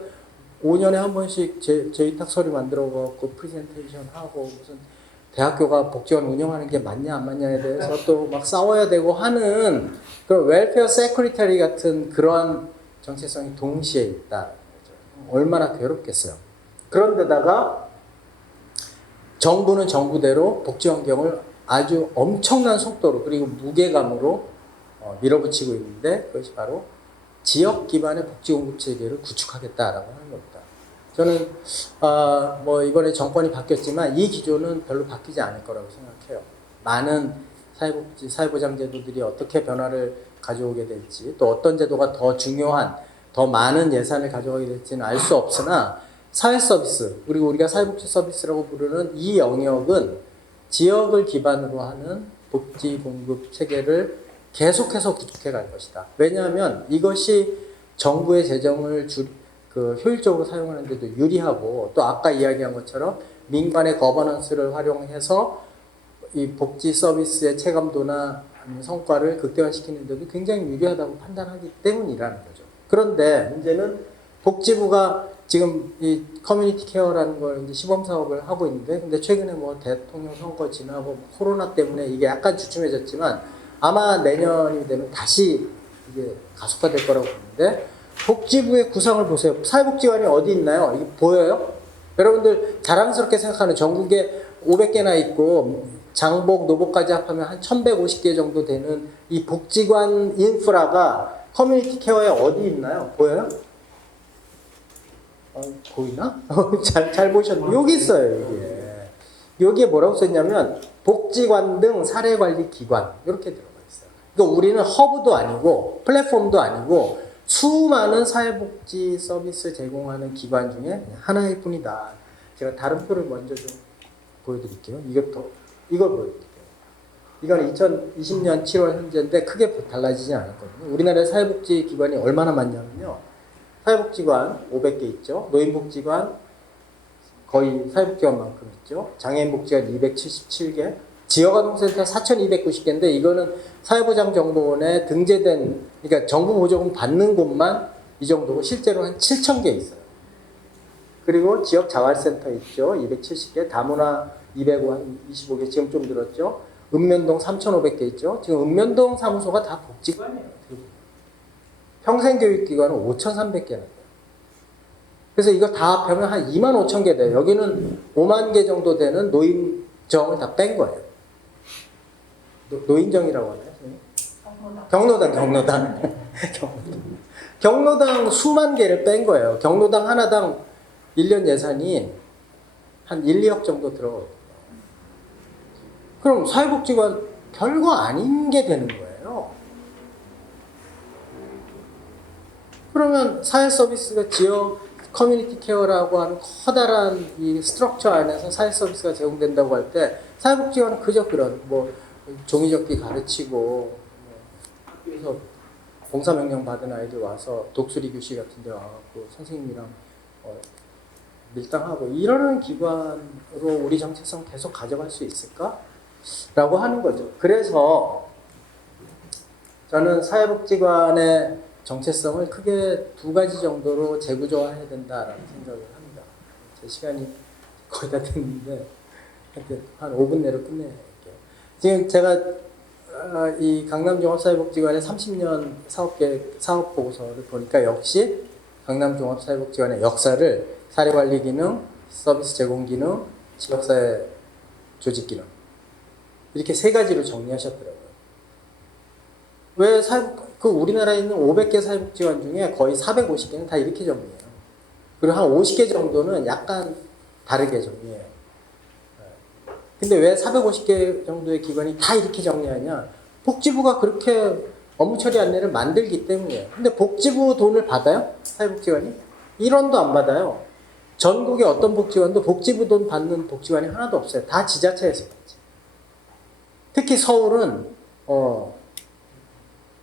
5년에 한 번씩 재위탁서를 만들어갖고 프레젠테이션 하고 무슨 대학교가 복지관 운영하는 게 맞냐 안 맞냐에 대해서 또 막 싸워야 되고 하는 그런 웰페어 세크리터리 같은 그러한 정체성이 동시에 있다. 얼마나 괴롭겠어요. 그런데다가 정부는 정부대로 복지 환경을 아주 엄청난 속도로 그리고 무게감으로 밀어붙이고 있는데 그것이 바로 지역 기반의 복지 공급 체계를 구축하겠다라고 하는 겁니다. 저는 뭐 이번에 정권이 바뀌었지만 이 기조는 별로 바뀌지 않을 거라고 생각해요. 많은 사회보장 제도들이 어떻게 변화를 가져오게 될지 또 어떤 제도가 더 중요한 더 많은 예산을 가져가게 될지는 알 수 없으나 사회 서비스 그리고 우리가 사회복지 서비스라고 부르는 이 영역은 지역을 기반으로 하는 복지 공급 체계를 계속해서 구축해 갈 것이다. 왜냐하면 이것이 정부의 재정을 효율적으로 사용하는 데도 유리하고 또 아까 이야기한 것처럼 민간의 거버넌스를 활용해서 이 복지 서비스의 체감도나 성과를 극대화시키는 데도 굉장히 유리하다고 판단하기 때문이라는 거죠. 그런데 문제는 복지부가 지금 이 커뮤니티 케어라는 걸 시범 사업을 하고 있는데 근데 최근에 뭐 대통령 선거 지나고 코로나 때문에 이게 약간 주춤해졌지만 아마 내년이 되면 다시 이게 가속화될 거라고 보는데 복지부의 구성을 보세요. 사회복지관이 어디 있나요? 이게 보여요? 여러분들 자랑스럽게 생각하는 전국에 500개나 있고 장복, 노복까지 합하면 한 1150개 정도 되는 이 복지관 인프라가 커뮤니티 케어에 어디 있나요? 보여요? 보이나? 잘 보셨네. 여기 있어요. 여기에. 여기에 뭐라고 썼냐면 복지관 등 사례관리기관 이렇게 들어가 있어요. 그러니까 우리는 허브도 아니고 플랫폼도 아니고 수많은 사회복지 서비스 제공하는 기관 중에 하나일 뿐이다. 제가 다른 표를 먼저 좀 보여드릴게요. 이걸 보여드릴게요. 이건 2020년 7월 현재인데 크게 달라지지 않았거든요. 우리나라의 사회복지 기관이 얼마나 많냐면요. 사회복지관 500개 있죠. 노인복지관 거의 사회복지관만큼 있죠. 장애인복지관 277개, 지역아동센터 4,290개인데 이거는 사회보장정보원에 등재된 그러니까 정부 보조금 받는 곳만 이 정도고 실제로 한 7,000개 있어요. 그리고 지역 자활센터 있죠. 270개, 다문화 225개 지금 좀 늘었죠. 읍면동 3,500개 있죠. 지금 읍면동 사무소가 다 복지관이에요. 평생교육기관은 5,300개나 돼요. 그래서 이거 다 합하면 한 25,000개 돼요. 여기는 5만 개 정도 되는 노인정을 다 뺀 거예요. 노인정이라고 하나요? 경로당. 경로당 수만 개를 뺀 거예요. 경로당 하나당 1년 예산이 한 1, 2억 정도 들어가요. 그럼 사회복지관 별거 아닌 게 되는 거예요. 그러면 사회 서비스가 지역 커뮤니티 케어라고 하는 커다란 이 스트럭처 안에서 사회 서비스가 제공된다고 할 때 사회복지관은 그저 그런 뭐 종이접기 가르치고 학교에서 공사명령 받은 아이들 와서 독수리 교실 같은 데 와갖고 선생님이랑 밀당하고 이러는 기관으로 우리 정체성 계속 가져갈 수 있을까? 라고 하는 거죠. 그래서 저는 사회복지관의 정체성을 크게 두 가지 정도로 재구조화해야 된다라는 생각을 합니다. 제 시간이 거의 다 됐는데 한 5분 내로 끝내야 할게요. 지금 제가 이 강남종합사회복지관의 30년 사업 보고서를 보니까 역시 강남종합사회복지관의 역사를 사례관리 기능, 서비스 제공 기능, 지역사회 조직 기능 이렇게 세 가지로 정리하셨더라고요. 왜 우리나라에 있는 500개 사회복지관 중에 거의 450개는 다 이렇게 정리해요. 그리고 한 50개 정도는 약간 다르게 정리해요. 근데 왜 450개 정도의 기관이 다 이렇게 정리하냐? 복지부가 그렇게 업무 처리 안내를 만들기 때문이에요. 근데 복지부 돈을 받아요? 사회복지관이? 1원도 안 받아요. 전국의 어떤 복지관도 복지부 돈 받는 복지관이 하나도 없어요. 다 지자체에서 받지. 특히 서울은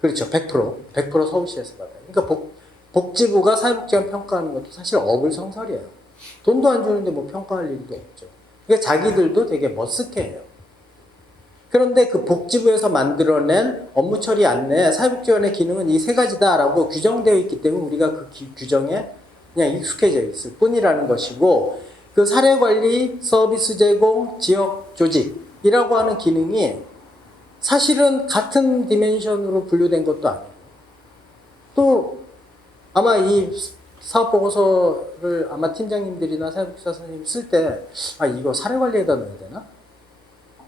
그렇죠. 100% 서울시에서 받아요. 그러니까 복지부가 사회복지관 평가하는 것도 사실 어불성설이에요. 돈도 안 주는데 뭐 평가할 일도 없죠. 그러니까 자기들도 되게 머쓱해해요. 그런데 그 복지부에서 만들어낸 업무 처리 안내, 사회복지원의 기능은 이 세 가지다라고 규정되어 있기 때문에 우리가 그 규정에 그냥 익숙해져 있을 뿐이라는 것이고, 그 사례관리, 서비스 제공, 지역 조직이라고 하는 기능이 사실은 같은 디멘션으로 분류된 것도 아니에요. 또 아마 이 사업보고서를 아마 팀장님들이나 사회복지사 선생님이 쓸 때, 아, 이거 사례관리에다 넣어야 되나?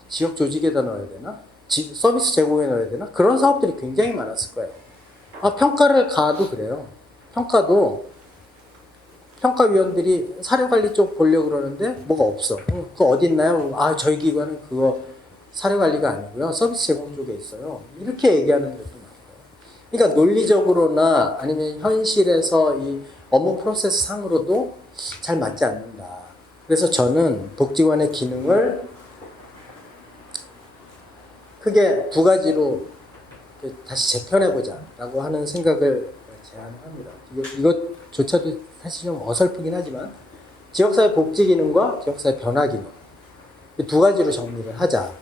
지역 조직에다 넣어야 되나? 서비스 제공에 넣어야 되나? 그런 사업들이 굉장히 많았을 거예요. 아, 평가를 가도 그래요. 평가위원들이 사례관리 쪽 보려고 그러는데 뭐가 없어. 그거 어디 있나요? 아, 저희 기관은 그거 사례관리가 아니고요. 서비스 제공 쪽에 있어요. 이렇게 얘기하는 것도 많아요. 그러니까 논리적으로나 아니면 현실에서 이 업무 프로세스 상으로도 잘 맞지 않는다. 그래서 저는 복지관의 기능을 크게 두 가지로 다시 재편해보자 라고 하는 생각을 제안합니다. 이것조차도 사실 좀 어설프긴 하지만 지역사회 복지 기능과 지역사회 변화 기능 이 두 가지로 정리를 하자.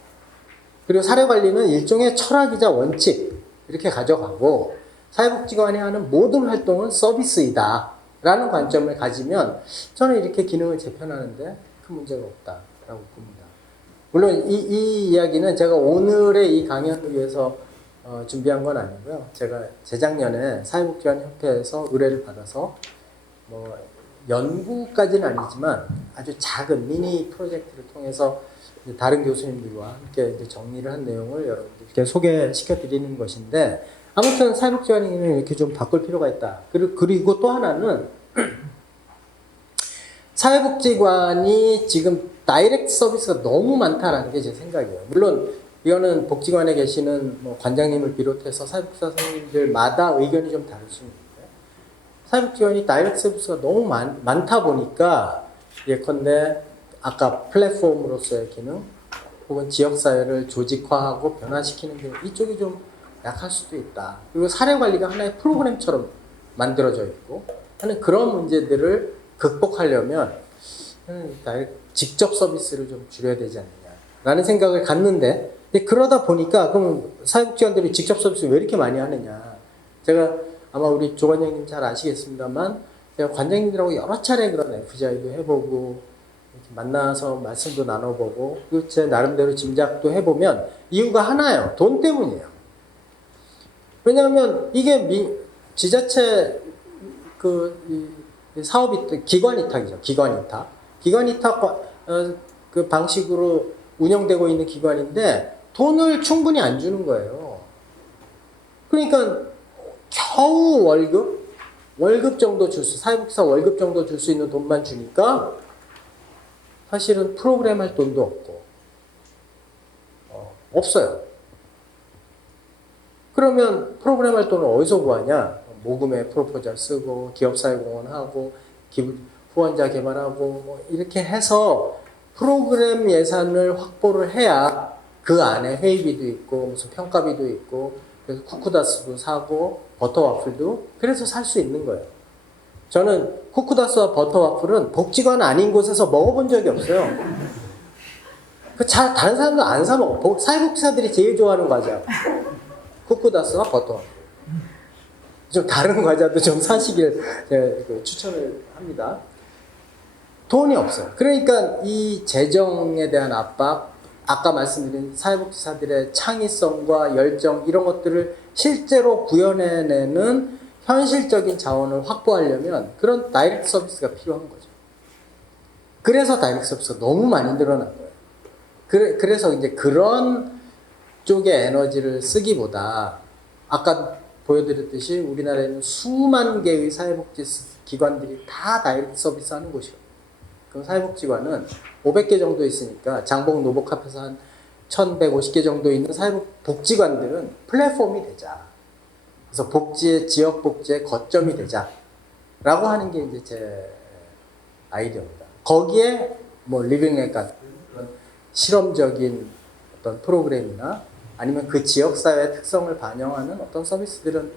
그리고 사례관리는 일종의 철학이자 원칙 이렇게 가져가고, 사회복지관이 하는 모든 활동은 서비스이다 라는 관점을 가지면 저는 이렇게 기능을 재편하는데 큰 문제가 없다라고 봅니다. 물론 이 이야기는 제가 오늘의 이 강연을 위해서 준비한 건 아니고요. 제가 재작년에 사회복지관협회에서 의뢰를 받아서 뭐 연구까지는 아니지만 아주 작은 미니 프로젝트를 통해서 다른 교수님들과 함께 이제 정리를 한 내용을 여러분들께 소개시켜 드리는 것인데, 아무튼 사회복지관이 이렇게 좀 바꿀 필요가 있다. 그리고 또 하나는 사회복지관이 지금 다이렉트 서비스가 너무 많다라는 게 제 생각이에요. 물론 이거는 복지관에 계시는 뭐 관장님을 비롯해서 사회복지사 선생님들마다 의견이 좀 다를 수 있는데, 사회복지관이 다이렉트 서비스가 너무 많다 보니까 예컨대 아까 플랫폼으로서의 기능 혹은 지역사회를 조직화하고 변화시키는 기능, 이쪽이 좀 약할 수도 있다. 그리고 사례관리가 하나의 프로그램처럼 만들어져 있고 하는 그런 문제들을 극복하려면 직접 서비스를 좀 줄여야 되지 않느냐라는 생각을 갖는데, 그러다 보니까 그럼 사회복지관들이 직접 서비스 왜 이렇게 많이 하느냐. 제가 아마 우리 조 관장님 잘 아시겠습니다만, 제가 관장님들하고 여러 차례 그런 FGI도 해보고 만나서 말씀도 나눠보고 그리고 제 나름대로 짐작도 해보면 이유가 하나예요. 돈 때문이에요. 왜냐하면 이게 지자체 사업이 기관 위탁이죠. 기관 위탁 그 방식으로 운영되고 있는 기관인데 돈을 충분히 안 주는 거예요. 그러니까 겨우 월급 정도 사회복지사 월급 정도 줄 수 있는 돈만 주니까 사실은 프로그램 할 돈도 없고 없어요. 그러면 프로그램 할 돈을 어디서 구하냐? 모금에 프로포절 쓰고 기업사회공헌하고 후원자 개발하고 뭐 이렇게 해서 프로그램 예산을 확보를 해야 그 안에 회의비도 있고 무슨 평가비도 있고 그래서 쿠쿠다스도 사고 버터와플도 그래서 살 수 있는 거예요. 저는 쿠쿠다스와 버터와플은 복지관 아닌 곳에서 먹어본 적이 없어요. 다른 사람도 안 사 먹어. 사회복지사들이 제일 좋아하는 과자. 쿠쿠다스와 버터와플. 좀 다른 과자도 좀 사시길 추천을 합니다. 돈이 없어요. 그러니까 이 재정에 대한 압박, 아까 말씀드린 사회복지사들의 창의성과 열정 이런 것들을 실제로 구현해내는 현실적인 자원을 확보하려면 그런 다이렉트 서비스가 필요한 거죠. 그래서 다이렉트 서비스가 너무 많이 늘어난 거예요. 그래서 이제 그런 쪽의 에너지를 쓰기보다 아까 보여드렸듯이 우리나라에는 수만 개의 사회복지 기관들이 다 다이렉트 서비스 하는 곳이거든요. 그럼 사회복지관은 500개 정도 있으니까 장복 노복 합해서 한 1150개 정도 있는 복지관들은 플랫폼이 되자. 그래서 지역 복지의 거점이 되자. 라고 하는 게 이제 제 아이디어입니다. 거기에 뭐 리빙앱 같은 그런 실험적인 어떤 프로그램이나 아니면 그 지역사회의 특성을 반영하는 어떤 서비스들은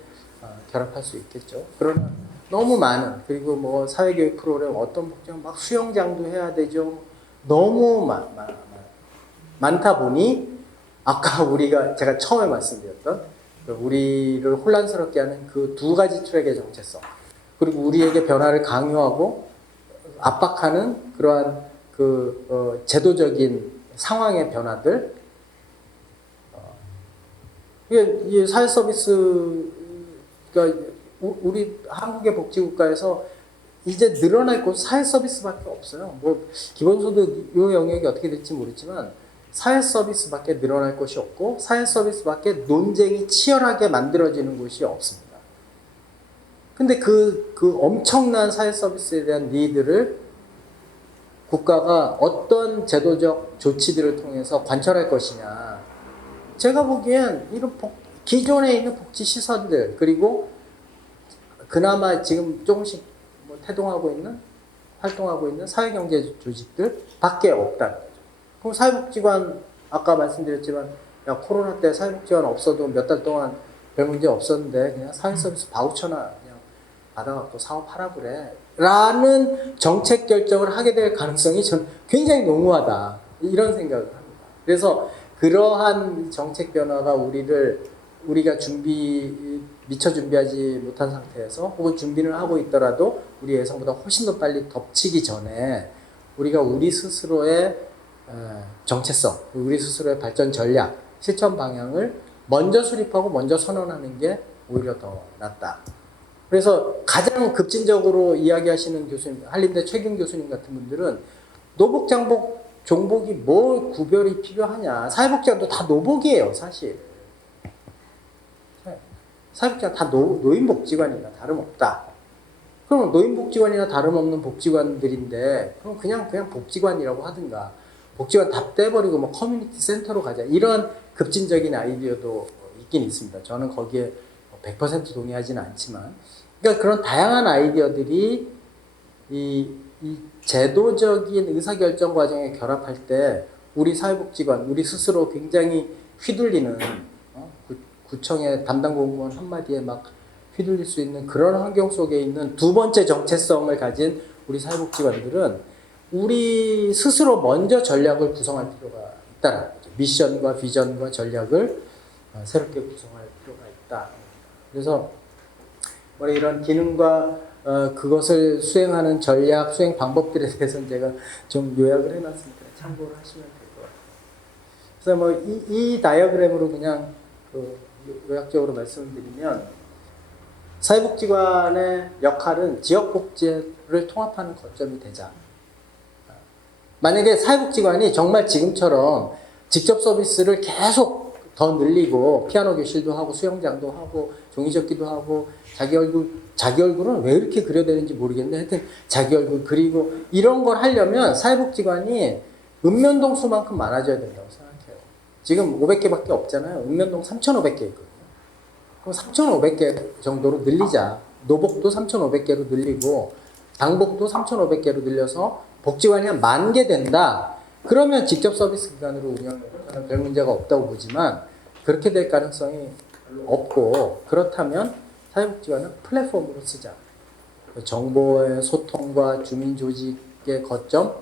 결합할 수 있겠죠. 그러나 너무 많은, 그리고 뭐 사회교육 프로그램 어떤 복지관 막 수영장도 해야 되죠. 너무 많다 보니 아까 제가 처음에 말씀드렸던 우리를 혼란스럽게 하는 그 두 가지 트랙의 정체성, 그리고 우리에게 변화를 강요하고 압박하는 그러한 제도적인 상황의 변화들, 이게 사회 서비스가 우리 한국의 복지국가에서 이제 늘어날 곳 사회 서비스밖에 없어요. 뭐 기본소득 이 영역이 어떻게 될지 모르지만 사회 서비스밖에 늘어날 곳이 없고 사회 서비스밖에 논쟁이 치열하게 만들어지는 곳이 없습니다. 근데 그 엄청난 사회 서비스에 대한 니드를 국가가 어떤 제도적 조치들을 통해서 관철할 것이냐. 제가 보기엔 이런 기존에 있는 복지 시설들, 그리고 그나마 지금 조금씩 활동하고 있는 사회경제 조직들 밖에 없다는 거죠. 그럼 사회복지관, 아까 말씀드렸지만, 야, 코로나 때 사회복지관 없어도 몇 달 동안 별 문제 없었는데, 그냥 사회서비스 바우처나 그냥 받아갖고 사업하라고 그래. 라는 정책 결정을 하게 될 가능성이 전 굉장히 농후하다. 이런 생각을 합니다. 그래서 그러한 정책 변화가 우리가 미처 준비하지 못한 상태에서 혹은 준비를 하고 있더라도 우리 예상보다 훨씬 더 빨리 덮치기 전에 우리가 우리 스스로의 정체성, 우리 스스로의 발전 전략, 실천 방향을 먼저 수립하고 먼저 선언하는 게 오히려 더 낫다. 그래서 가장 급진적으로 이야기하시는 교수님, 한림대 최균 교수님 같은 분들은 노복, 장복, 종복이 뭘 구별이 필요하냐. 사회복지관도 다 노복이에요, 사실. 사회복지관 다 노인복지관이나 다름없다. 그럼 노인복지관이나 다름없는 복지관들인데 그럼 그냥 복지관이라고 하든가 복지관 다 떼버리고 뭐 커뮤니티 센터로 가자. 이런 급진적인 아이디어도 있긴 있습니다. 저는 거기에 100% 동의하지는 않지만, 그러니까 그런 다양한 아이디어들이 이 제도적인 의사결정 과정에 결합할 때 우리 사회복지관, 우리 스스로 굉장히 휘둘리는 구청의 담당 공무원 한마디에 막 휘둘릴 수 있는 그런 환경 속에 있는 두 번째 정체성을 가진 우리 사회복지관들은 우리 스스로 먼저 전략을 구성할 필요가 있다는 거죠. 미션과 비전과 전략을 새롭게 구성할 필요가 있다. 그래서 우리 이런 기능과 그것을 수행하는 전략, 수행 방법들에 대해서는 제가 좀 요약을 해놨으니까 참고를 하시면 될 것 같아요. 그래서 뭐 이 다이어그램으로 그냥 요약적으로 말씀드리면 사회복지관의 역할은 지역복지를 통합하는 거점이 되자. 만약에 사회복지관이 정말 지금처럼 직접 서비스를 계속 더 늘리고 피아노 교실도 하고 수영장도 하고 종이접기도 하고 자기 얼굴은 왜 이렇게 그려야 되는지 모르겠는데 하여튼 자기 얼굴 그리고 이런 걸 하려면 사회복지관이 읍면동 수만큼 많아져야 된다고 생각해요. 지금 500개밖에 없잖아요. 읍면동 3,500개 있거든요. 그럼 3,500개 정도로 늘리자. 노복도 3,500개로 늘리고 장복도 3,500개로 늘려서 복지관이 한 10,000개 된다. 그러면 직접 서비스 기관으로 운영해도 저는 별 문제가 없다고 보지만 그렇게 될 가능성이 별로 없고, 그렇다면 사회복지관은 플랫폼으로 쓰자. 정보의 소통과 주민 조직의 거점,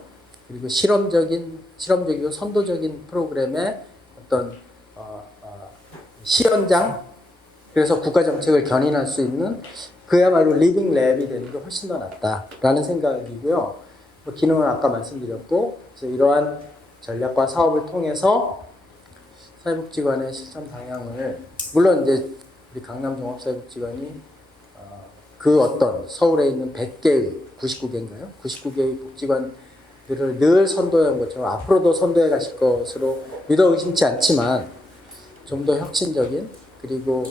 그리고 실험적이고 선도적인 프로그램의 어떤 실현장, 그래서 국가 정책을 견인할 수 있는 그야말로 리빙 랩이 되는 게 훨씬 더 낫다라는 생각이고요. 기능은 아까 말씀드렸고, 그래서 이러한 전략과 사업을 통해서 사회복지관의 실천 방향을, 물론 이제 우리 강남종합사회복지관이 그 어떤 서울에 있는 100개의 99개인가요? 99개의 복지관들을 늘 선도해온 것처럼 앞으로도 선도해 가실 것으로 믿어 의심치 않지만 좀 더 혁신적인, 그리고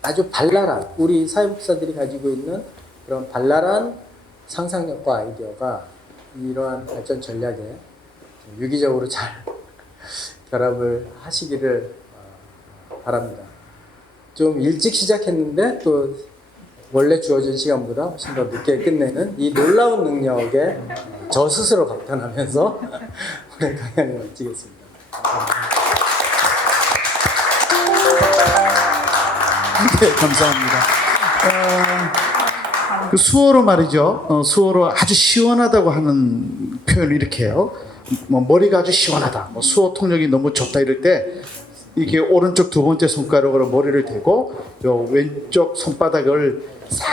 아주 발랄한, 우리 사회복지사들이 가지고 있는 그런 발랄한 상상력과 아이디어가 이러한 발전 전략에 유기적으로 잘 결합을 하시기를 바랍니다. 좀 일찍 시작했는데 또 원래 주어진 시간보다 훨씬 더 늦게 끝내는 이 놀라운 능력에 저 스스로 감탄하면서 오늘 강연을 마치겠습니다. 네, 감사합니다. 그 수어로 말이죠. 수어로 아주 시원하다고 하는 표현을 이렇게 해요. 뭐 머리가 아주 시원하다, 뭐 수어 통역이 너무 좋다 이럴 때 이게 오른쪽 두 번째 손가락으로 머리를 대고 요 왼쪽 손바닥을 싹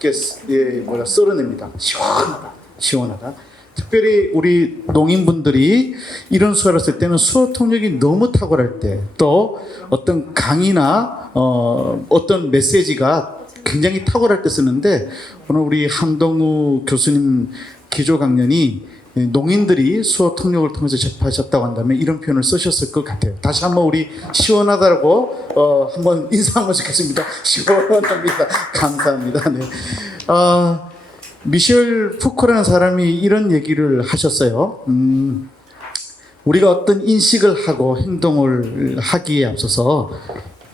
이렇게 쓸어냅니다. 시원하다. 시원하다. 특별히 우리 농인분들이 이런 수화를 쓸 때는 수어 통역이 너무 탁월할 때, 또 어떤 강의나 어떤 메시지가 굉장히 탁월할 때 쓰는데, 오늘 우리 한동우 교수님 기조 강연이 농인들이 수어 통역을 통해서 접하셨다고 한다면 이런 표현을 쓰셨을 것 같아요. 다시 한번 우리 시원하다고 한번 인사 한번 시켰습니다. 시원합니다. 감사합니다. 네. 미셸 푸코라는 사람이 이런 얘기를 하셨어요. 우리가 어떤 인식을 하고 행동을 하기에 앞서서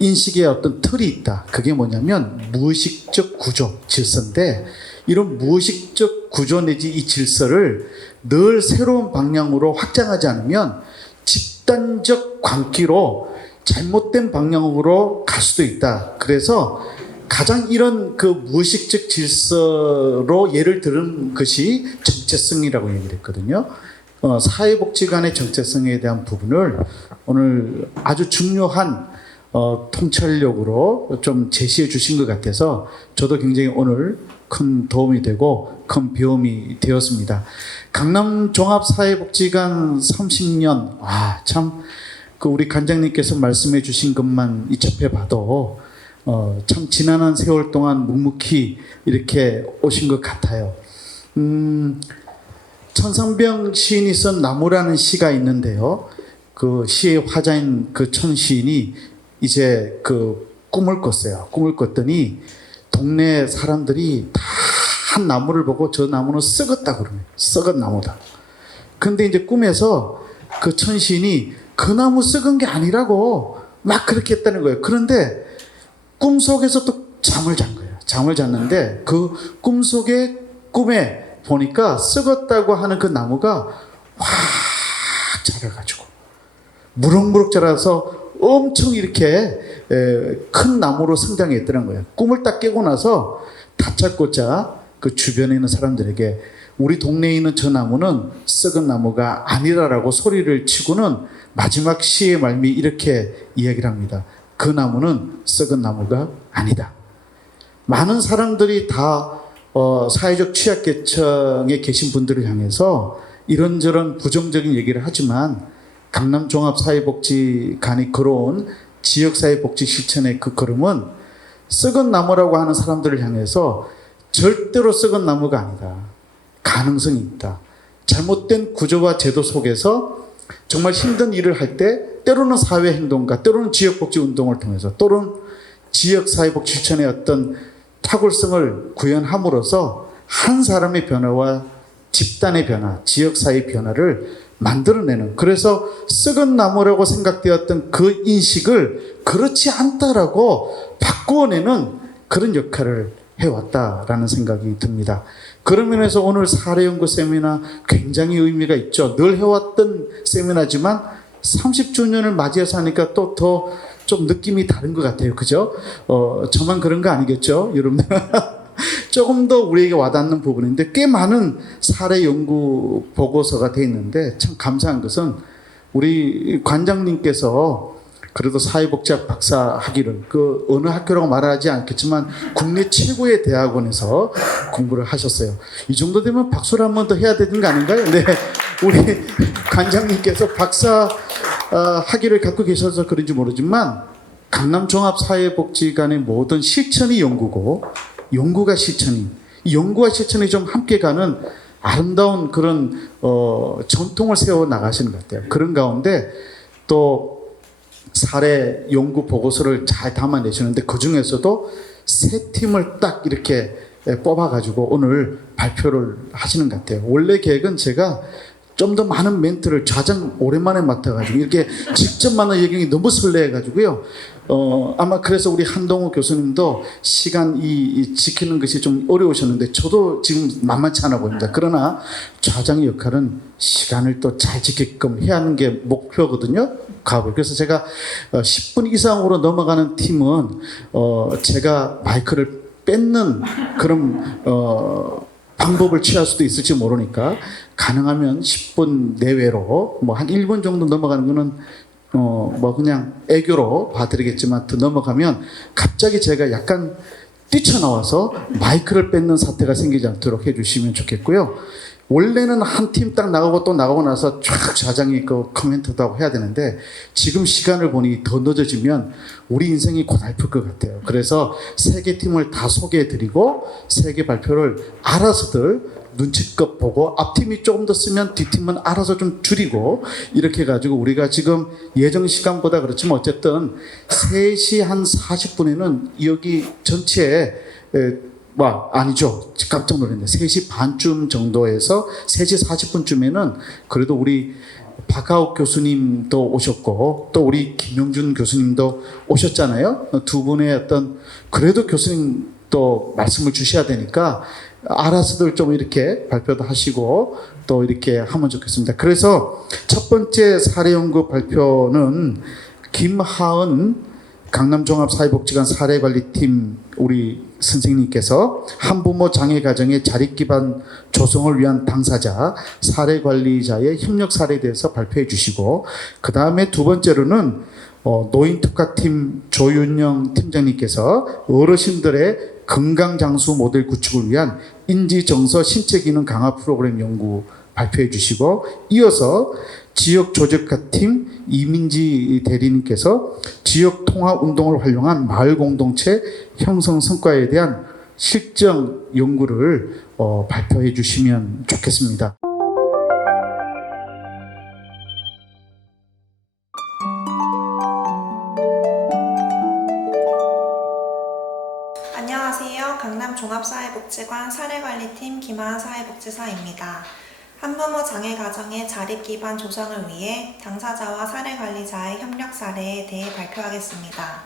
인식에 어떤 틀이 있다. 그게 뭐냐면 무의식적 구조, 질서인데, 이런 무의식적 구조 내지 이 질서를 늘 새로운 방향으로 확장하지 않으면 집단적 광기로 잘못된 방향으로 갈 수도 있다. 그래서 가장 이런 그 무의식적 질서로 예를 들은 것이 정체성이라고 얘기를 했거든요. 사회복지관의 정체성에 대한 부분을 오늘 아주 중요한 통찰력으로 좀 제시해 주신 것 같아서 저도 굉장히 오늘 큰 도움이 되고 큰 배움이 되었습니다. 강남 종합사회복지관 30년, 참, 그 우리 관장님께서 말씀해 주신 것만 이접해 봐도 참 지난한 세월 동안 묵묵히 이렇게 오신 것 같아요. 천상병 시인이 쓴 나무라는 시가 있는데요. 그 시의 화자인 그 천 시인이 이제 그 꿈을 꿨어요. 꿈을 꿨더니 동네 사람들이 다 한 나무를 보고 저 나무는 썩었다 그러네요. 썩은 나무다. 근데 이제 꿈에서 그 천 시인이 그 나무 썩은 게 아니라고 막 그렇게 했다는 거예요. 그런데 꿈속에서 또 잠을 잔 거예요. 잠을 잤는데 그 꿈에 보니까 썩었다고 하는 그 나무가 확 자라가지고 무럭무럭 자라서 엄청 이렇게 큰 나무로 성장했더란 거예요. 꿈을 딱 깨고 나서 다짜고짜 그 주변에 있는 사람들에게 우리 동네에 있는 저 나무는 썩은 나무가 아니라라고 소리를 치고는 마지막 시의 말미 이렇게 이야기를 합니다. 그 나무는 썩은 나무가 아니다. 많은 사람들이 다 사회적 취약계층에 계신 분들을 향해서 이런저런 부정적인 얘기를 하지만 강남종합사회복지관이 걸어온 지역사회복지 실천의 그 걸음은 썩은 나무라고 하는 사람들을 향해서 절대로 썩은 나무가 아니다. 가능성이 있다. 잘못된 구조와 제도 속에서 정말 힘든 일을 할 때 때로는 사회행동가, 때로는 지역복지운동을 통해서, 또는 지역사회복지 실천의 어떤 탁월성을 구현함으로써 한 사람의 변화와 집단의 변화, 지역사회의 변화를 만들어내는, 그래서 썩은 나무라고 생각되었던 그 인식을 그렇지 않다라고 바꾸어내는 그런 역할을 해왔다라는 생각이 듭니다. 그런 면에서 오늘 사례연구 세미나 굉장히 의미가 있죠. 늘 해왔던 세미나지만 30주년을 맞이해서 하니까 또 더 좀 느낌이 다른 것 같아요. 그죠? 저만 그런 거 아니겠죠? 여러분들. 조금 더 우리에게 와닿는 부분인데, 꽤 많은 사례 연구 보고서가 되어 있는데 참 감사한 것은 우리 관장님께서 그래도 사회복지학 박사 학위를 그 어느 학교라고 말하지 않겠지만 국내 최고의 대학원에서 공부를 하셨어요. 이 정도 되면 박수를 한 번 더 해야 되는 거 아닌가요? 네, 우리 관장님께서 박사 학위를 갖고 계셔서 그런지 모르지만 강남종합사회복지관의 모든 실천이 연구고, 연구가 실천이, 이 연구와 실천이 좀 함께 가는 아름다운 그런 전통을 세워 나가시는 것 같아요. 그런 가운데 또 사례 연구 보고서를 잘 담아내시는데 그 중에서도 세 팀을 딱 이렇게 뽑아가지고 오늘 발표를 하시는 것 같아요. 원래 계획은 제가 좀 더 많은 멘트를 좌장 오랜만에 맡아가지고 이렇게 직접 만난 얘기가 너무 설레가지고요. 아마 그래서 우리 한동우 교수님도 시간 지키는 것이 좀 어려우셨는데 저도 지금 만만치 않아 보입니다. 그러나 좌장의 역할은 시간을 또 잘 지키게끔 해야 하는 게 목표거든요. 그래서 제가 10분 이상으로 넘어가는 팀은 제가 마이크를 뺏는 그런 방법을 취할 수도 있을지 모르니까 가능하면 10분 내외로 뭐 한 1분 정도 넘어가는 거는 뭐 그냥 애교로 봐드리겠지만 더 넘어가면 갑자기 제가 약간 뛰쳐나와서 마이크를 뺏는 사태가 생기지 않도록 해주시면 좋겠고요. 원래는 한 팀 딱 나가고 또 나가고 나서 쫙 좌장이 그 코멘트도 하고 해야 되는데 지금 시간을 보니 더 늦어지면 우리 인생이 고달플 것 같아요. 그래서 세 개 팀을 다 소개해드리고 세 개 발표를 알아서들 눈치껏 보고 앞팀이 조금 더 쓰면 뒷팀은 알아서 좀 줄이고 이렇게 해가지고 우리가 지금 예정 시간보다 그렇지만 어쨌든 3시 한 40분에는 여기 전체에 아니죠. 깜짝 놀랐네. 3시 반쯤 정도에서 3시 40분쯤에는 그래도 우리 박하욱 교수님도 오셨고 또 우리 김용준 교수님도 오셨잖아요. 두 분의 어떤 그래도 교수님 또 말씀을 주셔야 되니까 알아서들 좀 이렇게 발표도 하시고 또 이렇게 하면 좋겠습니다. 그래서 첫 번째 사례연구 발표는 김하은 강남종합사회복지관 사례관리팀 우리 선생님께서 한부모 장애 가정의 자립 기반 조성을 위한 당사자 사례관리자의 협력 사례에 대해서 발표해 주시고 그 다음에 두 번째로는 노인특화팀 조윤영 팀장님께서 어르신들의 건강장수 모델 구축을 위한 인지정서 신체기능 강화 프로그램 연구 발표해 주시고 이어서 지역조직화팀 이민지 대리님께서 지역통합운동을 활용한 마을공동체 형성 성과에 대한 실정 연구를 발표해 주시면 좋겠습니다. 안녕하세요. 강남종합사회복지관 사례관리팀 김하은 사회복지사입니다. 한부모 장애 가정의 자립 기반 조성을 위해 당사자와 사례관리자의 협력 사례에 대해 발표하겠습니다.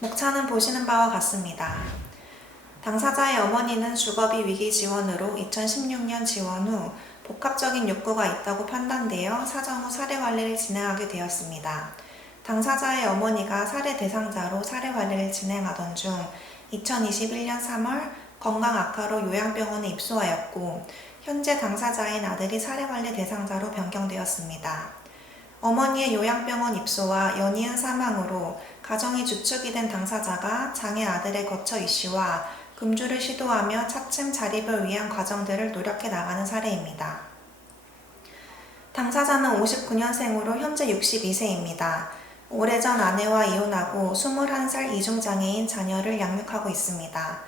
목차는 보시는 바와 같습니다. 당사자의 어머니는 주거비 위기 지원으로 2016년 지원 후 복합적인 욕구가 있다고 판단되어 사정 후 사례관리를 진행하게 되었습니다. 당사자의 어머니가 사례 대상자로 사례관리를 진행하던 중 2021년 3월 건강 악화로 요양병원에 입소하였고 현재 당사자인 아들이 사례관리 대상자로 변경되었습니다. 어머니의 요양병원 입소와 연이은 사망으로 가정이 주축이 된 당사자가 장애 아들의 거처 이시와 금주를 시도하며 차츰 자립을 위한 과정들을 노력해 나가는 사례입니다. 당사자는 59년생으로 현재 62세입니다. 오래전 아내와 이혼하고 21살 이중장애인 자녀를 양육하고 있습니다.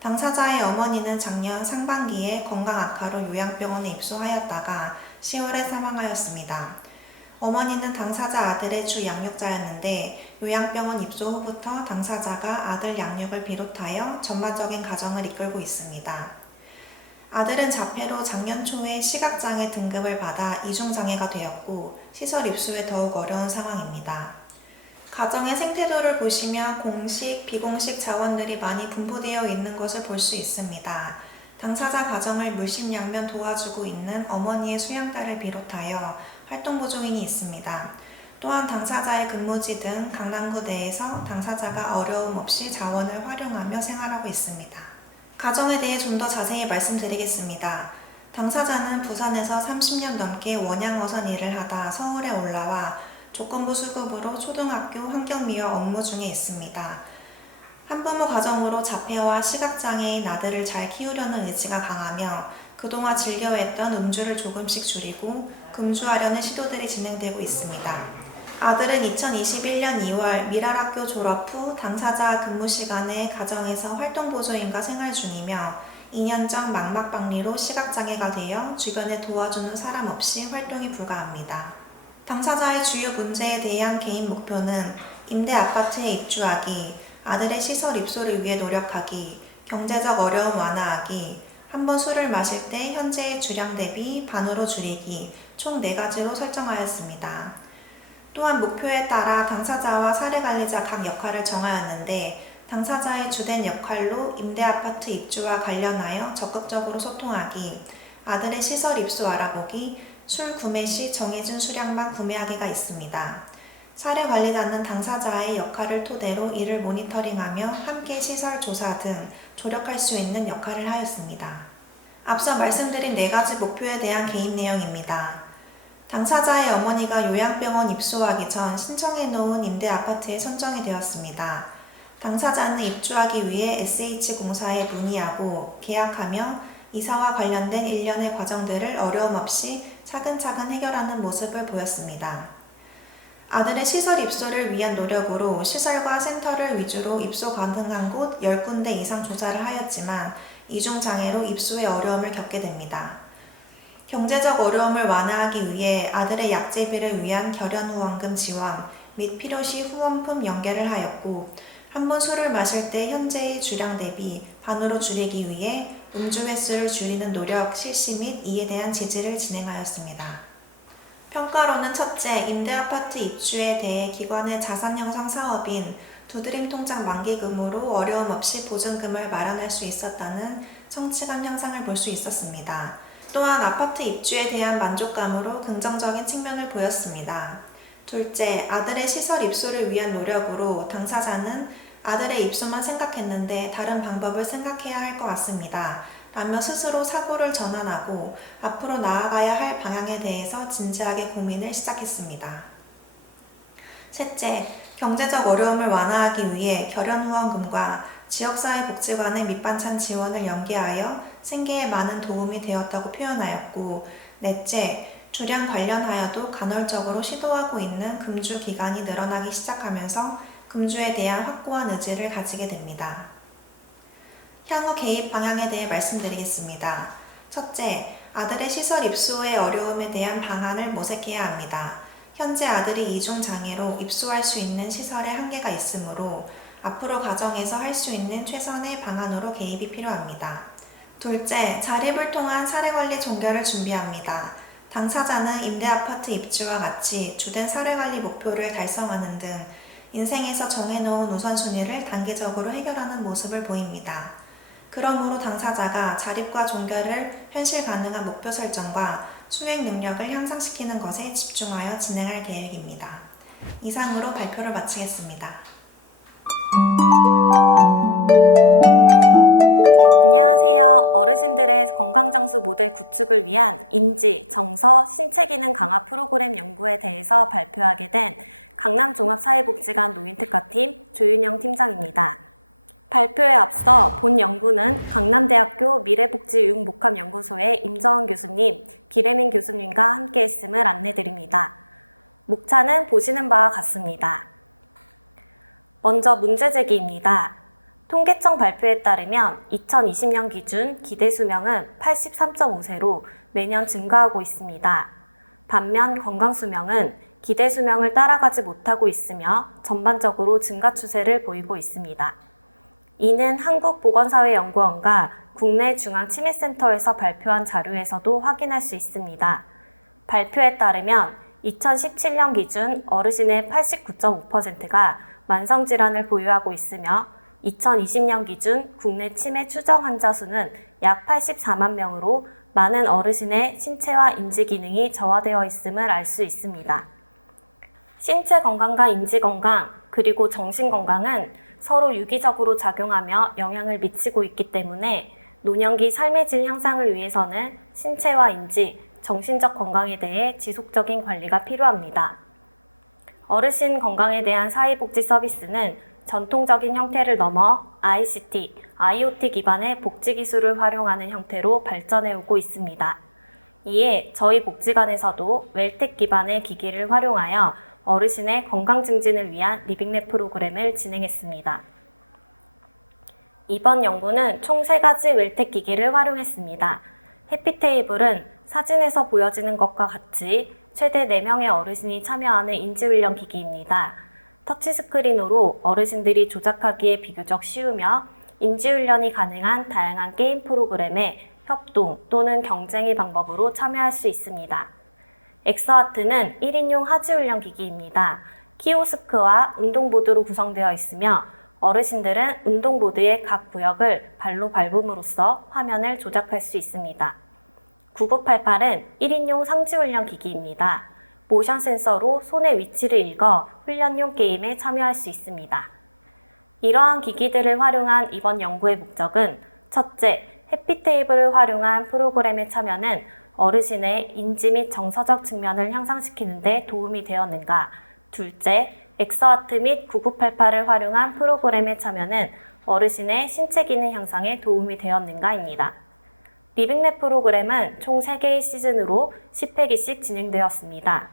당사자의 어머니는 작년 상반기에 건강 악화로 요양병원에 입소하였다가 10월에 사망하였습니다. 어머니는 당사자 아들의 주 양육자였는데 요양병원 입소 후부터 당사자가 아들 양육을 비롯하여 전반적인 가정을 이끌고 있습니다. 아들은 자폐로 작년 초에 시각장애 등급을 받아 이중장애가 되었고 시설 입소에 더욱 어려운 상황입니다. 가정의 생태도를 보시면 공식, 비공식 자원들이 많이 분포되어 있는 것을 볼 수 있습니다. 당사자 가정을 물심양면 도와주고 있는 어머니의 수양딸을 비롯하여 활동보조인이 있습니다. 또한 당사자의 근무지 등 강남구 내에서 당사자가 어려움 없이 자원을 활용하며 생활하고 있습니다. 가정에 대해 좀 더 자세히 말씀드리겠습니다. 당사자는 부산에서 30년 넘게 원양어선 일을 하다 서울에 올라와 조건부 수급으로 초등학교 환경미화 업무 중에 있습니다. 한부모 가정으로 자폐와 시각장애인 아들을 잘 키우려는 의지가 강하며 그동안 즐겨했던 음주를 조금씩 줄이고 금주하려는 시도들이 진행되고 있습니다. 아들은 2021년 2월 미랄학교 졸업 후 당사자 근무 시간에 가정에서 활동보조인과 생활 중이며 2년 전 망막박리로 시각장애가 되어 주변에 도와주는 사람 없이 활동이 불가합니다. 당사자의 주요 문제에 대한 개인 목표는 임대 아파트에 입주하기, 아들의 시설 입소를 위해 노력하기, 경제적 어려움 완화하기, 한번 술을 마실 때 현재의 주량 대비 반으로 줄이기, 총 4가지로 설정하였습니다. 또한 목표에 따라 당사자와 사례관리자 각 역할을 정하였는데 당사자의 주된 역할로 임대아파트 입주와 관련하여 적극적으로 소통하기, 아들의 시설 입소 알아보기, 술 구매 시 정해진 수량만 구매하기가 있습니다. 사례관리자는 당사자의 역할을 토대로 이를 모니터링하며 함께 시설 조사 등 조력할 수 있는 역할을 하였습니다. 앞서 말씀드린 4가지 목표에 대한 개입 내용입니다. 당사자의 어머니가 요양병원 입소하기 전 신청해 놓은 임대 아파트에 선정이 되었습니다. 당사자는 입주하기 위해 SH공사에 문의하고 계약하며 이사와 관련된 일련의 과정들을 어려움 없이 차근차근 해결하는 모습을 보였습니다. 아들의 시설 입소를 위한 노력으로 시설과 센터를 위주로 입소 가능한 곳 10군데 이상 조사를 하였지만 이중장애로 입소에 어려움을 겪게 됩니다. 경제적 어려움을 완화하기 위해 아들의 약제비를 위한 결연후원금 지원 및 필요시 후원품 연계를 하였고 한 번 술을 마실 때 현재의 주량 대비 반으로 줄이기 위해 음주 횟수를 줄이는 노력 실시 및 이에 대한 지지를 진행하였습니다. 평가로는 첫째, 임대아파트 입주에 대해 기관의 자산 형성 사업인 두드림 통장 만기금으로 어려움 없이 보증금을 마련할 수 있었다는 성취감 향상을 볼 수 있었습니다. 또한 아파트 입주에 대한 만족감으로 긍정적인 측면을 보였습니다. 둘째, 아들의 시설 입소를 위한 노력으로 당사자는 아들의 입소만 생각했는데 다른 방법을 생각해야 할 것 같습니다. 라며 스스로 사고를 전환하고 앞으로 나아가야 할 방향에 대해서 진지하게 고민을 시작했습니다. 셋째, 경제적 어려움을 완화하기 위해 결연후원금과 지역사회복지관의 밑반찬 지원을 연계하여 생계에 많은 도움이 되었다고 표현하였고, 넷째, 주량 관련하여도 간헐적으로 시도하고 있는 금주 기간이 늘어나기 시작하면서 금주에 대한 확고한 의지를 가지게 됩니다. 향후 개입 방향에 대해 말씀드리겠습니다. 첫째, 아들의 시설 입소의 어려움에 대한 방안을 모색해야 합니다. 현재 아들이 이중장애로 입소할 수 있는 시설에 한계가 있으므로 앞으로 가정에서 할 수 있는 최선의 방안으로 개입이 필요합니다. 둘째, 자립을 통한 사례관리 종결을 준비합니다. 당사자는 임대아파트 입주와 같이 주된 사례관리 목표를 달성하는 등 인생에서 정해놓은 우선순위를 단계적으로 해결하는 모습을 보입니다. 그러므로 당사자가 자립과 종결을 현실 가능한 목표 설정과 수행 능력을 향상시키는 것에 집중하여 진행할 계획입니다. 이상으로 발표를 마치겠습니다. 안녕하세요. 어르신들의 건강장수 모델 구축을 위한 인지, 정서, 신체기능 강화 프로그램 연구에 대해서 발표하게 된 강남종합사회복지관 노인특화팀 조윤영 팀장입니다. 발표에 앞서 본 연구는 강남대학교 미래복지육목합연구소의 임정원 교수님, 기래민 교수님과 함께 했음을 안내드립니다. 목차는 보시는 바와 같습니다. 먼저 문제제기입니다. 통계청 발표에 따르면 2020년 기준 기대 수명은 83.5세로 매년 증가하고 있습니다. 반면 건강 수명은 기대 수명을 따라가지 못하고 있으며 전반적으로 증가 추세를 보이고 있습니다. 이는 한국보건사회연구원과 국내 중앙치매센터에서 발표한 자료에서도 확인할 수 있습니다. 발표에 따르면 2017년 기준 어르신의 89.5%가 만성질환을 보유하고 있으며 2020년 기준 국내 치매 추정 환자 수는 약 84만 명으로 많은 어르신의 신체와 인지 기능이 저하되어 있음을 알 수 있습니다. 신체 건강과 인지 건강, 그리고 정신 건강은 서로 유기적으로 작용하며 영향을 미치고 있기 때문에 노년기 삶의 질 향상을 위해서는 신체와 인지, 정신적 건강에 대해 지속적인 관리가 필요합니다. 어르신 건강에 대한 사회복지 서비스는 전통적인 형태를 넘어 ICT, IoT 기반의 복지 기술을 활용하는 형태로 발전해 오고 있습니다. 이에 저희 복지관에서도 웰텍 기반의 기기를 활용하여 어르신의 건강 증진을 위한 리빙랩 프로그램을 진행했습니다. 이번 연구는 총 3가지 웰텍 기기를 활용했습니다. 해피테이블은 사진에서 보여지는 것과 같이 최대 4명의 어르신이 참여하는 인지훈련 기기입니다. 터치스크린으로 어르신들이 조작하기에 비교적 쉬우며 인지훈련이 가능한 다양한 게임 프로그램에 협동 또는 경쟁의 방법으로 참여할 수 있습니다. 엑스하트는 1인용 하지훈련 기기입니다. 키오스크와 운동보드로 구성되어 있으며 어르신들은 운동보드의 각 구역을 발로 밟음으로써 화면을 조작할 수 있습니다. 9988은 1인용 상지훈련 기기입니다. 모션 센서로 손의 위치를 읽어 훈련용 게임에 참여할 수 있습니다. 이러한 기기들을 활용한 이번 연구의 목적은 첫째, 해피테이블을 활용한 프로그램의 참여는 어르신의 인지 및 정서적 측면을 향상시키는 데 도움이 되었는가? 둘째, 엑소아트 및 9988을 활용한 프로그램의 참여는 어르신의 신체 기능 향상에 도움이 되었는가입니다. 리빙랩 프로그램은 총 3개의 시즌으로 10회기씩 진행되었습니다.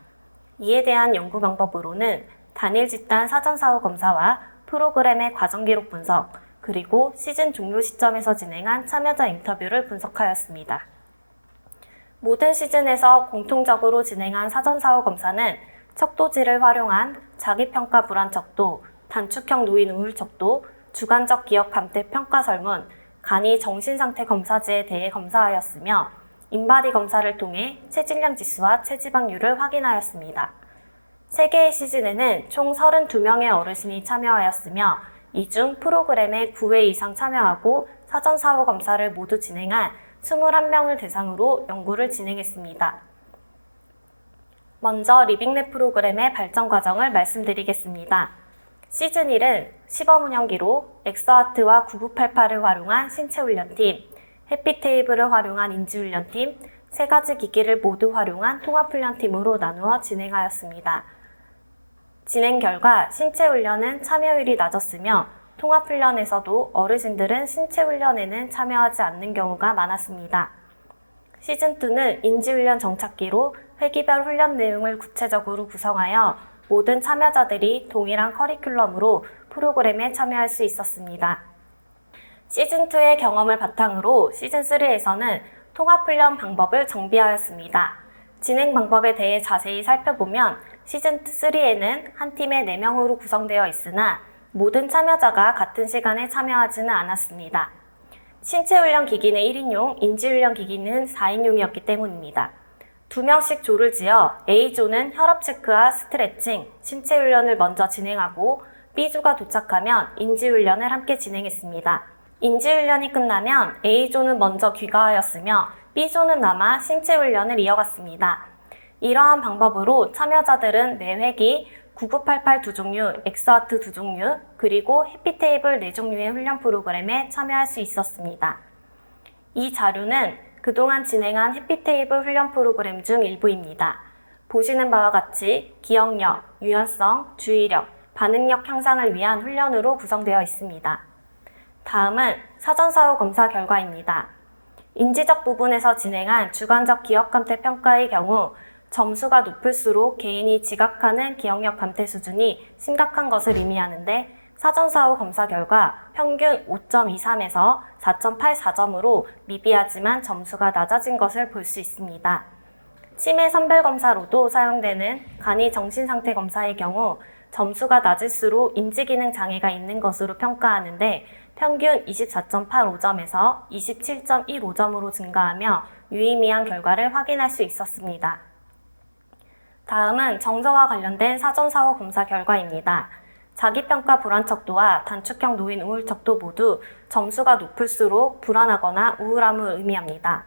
이에 대한 연구 방법으로는 단일 집단 사전 사후 검사와 프로그램의 과정 기록 분석, 그리고 시즌 종료 시점에서 진행한 참여자 인터뷰를 분석하였습니다. 모든 시즌에서 공통적으로 진행한 사전 사후 검사는 척도지를 활용한 자기평가 불안 척도, 단축형 노인 우울 척도, 주관적 기억 감퇴 평가 설문, 간이 정신상태 검사지에 대해 검사하였으며 인바디 검사를 통해 체질량 지수와 체지방률을 확인하였습니다. 3개의 시즌에는 총 32명의 어르신이 참여하였으며 이 중 프로그램에 9회 이상 참여하고 사전 사후 검사를 모두 진행한 21명을 대상으로 연구를 진행했습니다. 먼저 리빙랩 프로그램의 발전 과정을 말씀드리겠습니다. 시즌 1은 시범 운영기로 엑소아트와 9988을 활용한 신체훈련팀, 해피테이블을 활용한 인지훈련팀, 3가지 기기를 모두 활용한 통합훈련팀으로 나누어 진행하였습니다. 진행 결과 신체훈련은 참여율이 낮았으며 통합훈련에서도 어르신들은 신체훈련에는 참여하지 않는 경우가 많았습니다. 시즌2는 인지훈련 정착기로 회기별 훈련 내용을 구체적으로 구성하여 모든 참여자들이 동일한 커리큘럼으로 프로그램에 참여할 수 있었습니다. 시즌2의 경험을 바탕으로 시즌3에서는 통합훈련 방법을 정비하였습니다. 진행 방법에 대해 자세히 살펴보면 시즌3에는 한 팀에 4명으로 구성되어 있으나 모든 참여자가 같은 시간에 참여하지는 않았습니다. 신체훈련 기기는 1인용, 인지훈련 기기는 4인용이었기 때문입니다. 2명씩 조를 지어 A조는 혈압 체크와 스트레칭, 신체훈련을 먼저 진행하고 B조가 도착하면 인지훈련을 함께 진행했습니다. 인지훈련이 끝나면 A조는 먼저 귀가하였으며 B조는 남아 신체훈련을 이어갔습니다. 이러한 방법으로 참여자들은 매 회기 9988 2종류, 엑소아트 2종류, 그리고 해피테이블 4종류의 훈련 프로그램에 참여할 수 있었습니다. 이 자료는 그동안 진행한 해피테이블 훈련 프로그램 중 일부입니다. 보시는 바와 같이 기억력, 유연성, 주의력, 반응력 향상을 위한 훈련으로 구성되어 있습니다. 다음은 사전사후 검사 결과입니다. 인지적 부분에서 진행한 주관적 기억 감퇴 평가의 경우 점수가 높을수록 개인이 지각하는 기억력 감퇴 수준이 심각한 것을 의미하는데 사전사후 검사 결과 평균 5.23에서 4.84점으로 미비하지만 점수가 낮아진 것을 볼 수 있습니다. 치매 선별 검사로도 사용되는 간이 정신상태 검사의 경우 점수가 낮을수록 인지기능 장애가 있는 것으로 평가하는데 평균 24.85점에서 27.15점으로 증가하며 유의미한 결과를 확인할 수 있었습니다. 다음은 정서와 관련된 사전사후 검사 결과입니다. 자기평가 불안 척도와 단축형 노인 우울 척도 모두 점수가 높을수록 불안하거나 우울함을 의미합니다.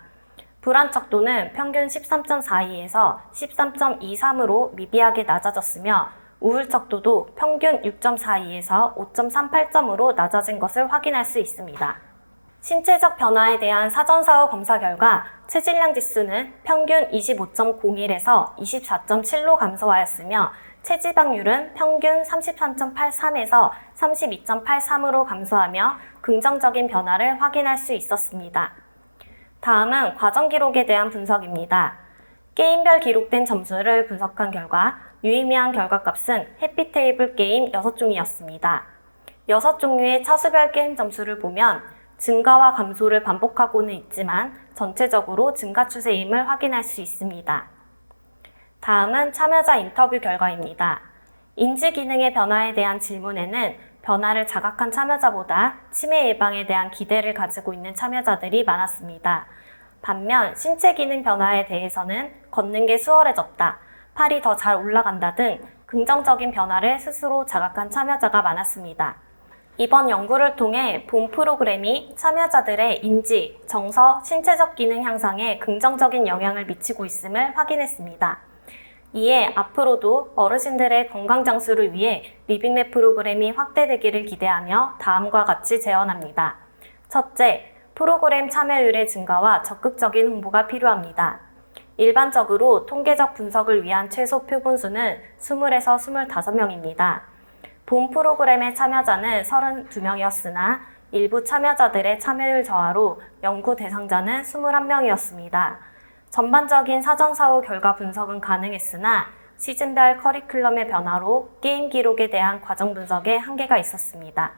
불안 척도는 평균 13.42에서 13.23으로 미비하게 낮아졌으며 우울 척도도 평균 6.42에서 5.38점으로 낮아진 것을 확인할 수 있습니다. 신체적 변화에 대한 사전사후 검사 결과 체질량 지수는 평균 25.01에서 24.7로 감소하였으며 체지방률은 평균 33.83에서 32.83으로 감소하며 긍정적인 변화를 확인할 수 있었습니다. 다음은 과정 기록에 대한 분석입니다. 게임별 기록된 점수를 분석한 결과 유의미한 결과값은 해피테이블 게임 6종이었습니다. 6종류의 차수별 게임 점수를 보면 증가와 감소를 반복하고는 있지만 전체적으로 증가 추세임을 확인할 수 있습니다. 다음은 참여자 인터뷰 결과입니다. 인지 기능의 변화에 대한 질문에는 변화를 자각한 참여자보다 치매 예방에 대한 기대를 가지고 있는 참여자들이 많았습니다. 반면 신체 기능 변화에 대해서는 걷는 게 수월해졌다, 팔이 더 잘 올라간다 등 긍정적인 변화를 스스로 자각한 참여자가 많았습니다. 이번 연구를 통해 본 프로그램이 참여자들의 인지, 정서, 신체적 기능 향상에 긍정적인 영향을 미치고 있음을 확인했습니다. 이에 앞으로도 어르신들의 건강 장수를 위해 리빙랩 프로그램이 확대되기를 기대하며 다음과 같이 제언합니다. 첫째, 프로그램 참여율의 증가와 적극적인 홍보가 필요합니다. 일반적으로 통계적 분석을 위한 최소 표본수는 20에서 25명입니다. 본 프로그램의 참여자는 32명이었으나 일부 참여자들의 참여율 저하로 연구 대상자는 21명이었습니다. 전반적인 사전사후 결과 분석은 가능했으나 시즌별 커리큘럼의 변화로 게임 기록에 대한 과정 분석에 한계가 있었습니다.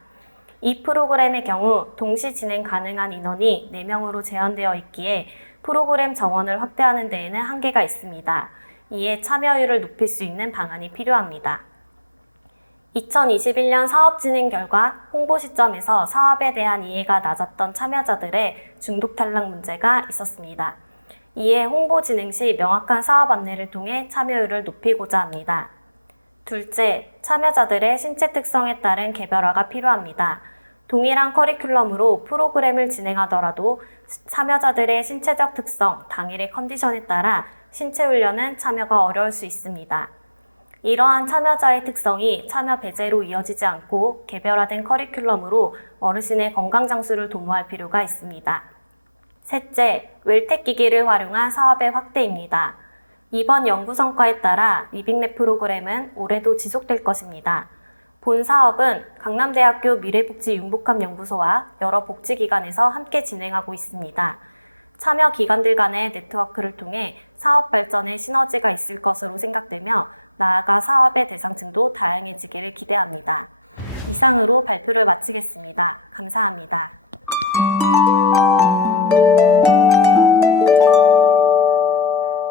이 프로그램의 경우 동시 진행 가능한 인원이 4명으로 제한되어 있기에 프로그램 정원을 확대하는 데에는 한계가 있습니다. 이에 참여율을 높일 수 있는 방안이 필요합니다. 2021년 사업 진행 결과 홍보 시점에서 사업에 대한 이해가 낮았던 참여자들의 중독 탈락 문제가 있었습니다. 이에 홍보 진행 시 명확한 사업 안내를 통해 참여율을 높이고자 합니다. 둘째, 참여자들의 신체 특성에 따른 개별화가 필요합니다. 동일한 커리큘럼으로 프로그램을 진행하더라도 참여자들의 신체적 특성, 당일의 컨디션에 따라 신체 훈련은 참여가 어려울 수 있습니다. 이러한 참여자의 특성이 참여 배제로 이어지지 않고 개별화된 커리큘럼으로 어르신의 건강 장수를 도모할 필요가 있습니다. 셋째, 웰텍 기기를 활용한 사업의 확대입니다. 이번 연구 성과에 따라 리빙랩 프로그램은 올해도 지속될 것입니다. 본 사업은 강남대학교 미래복지융복합연구소와 여러 복지기관에서 함께 진행하고 있습니다. 참여 기관들 간의 네트워크를 통해 사업 발전에 시너지가 있을 것으로 생각되며 나아가 사업의 대상층도 다양해지기를 기대합니다. 이상으로 발표를 마치겠습니다. 감사합니다.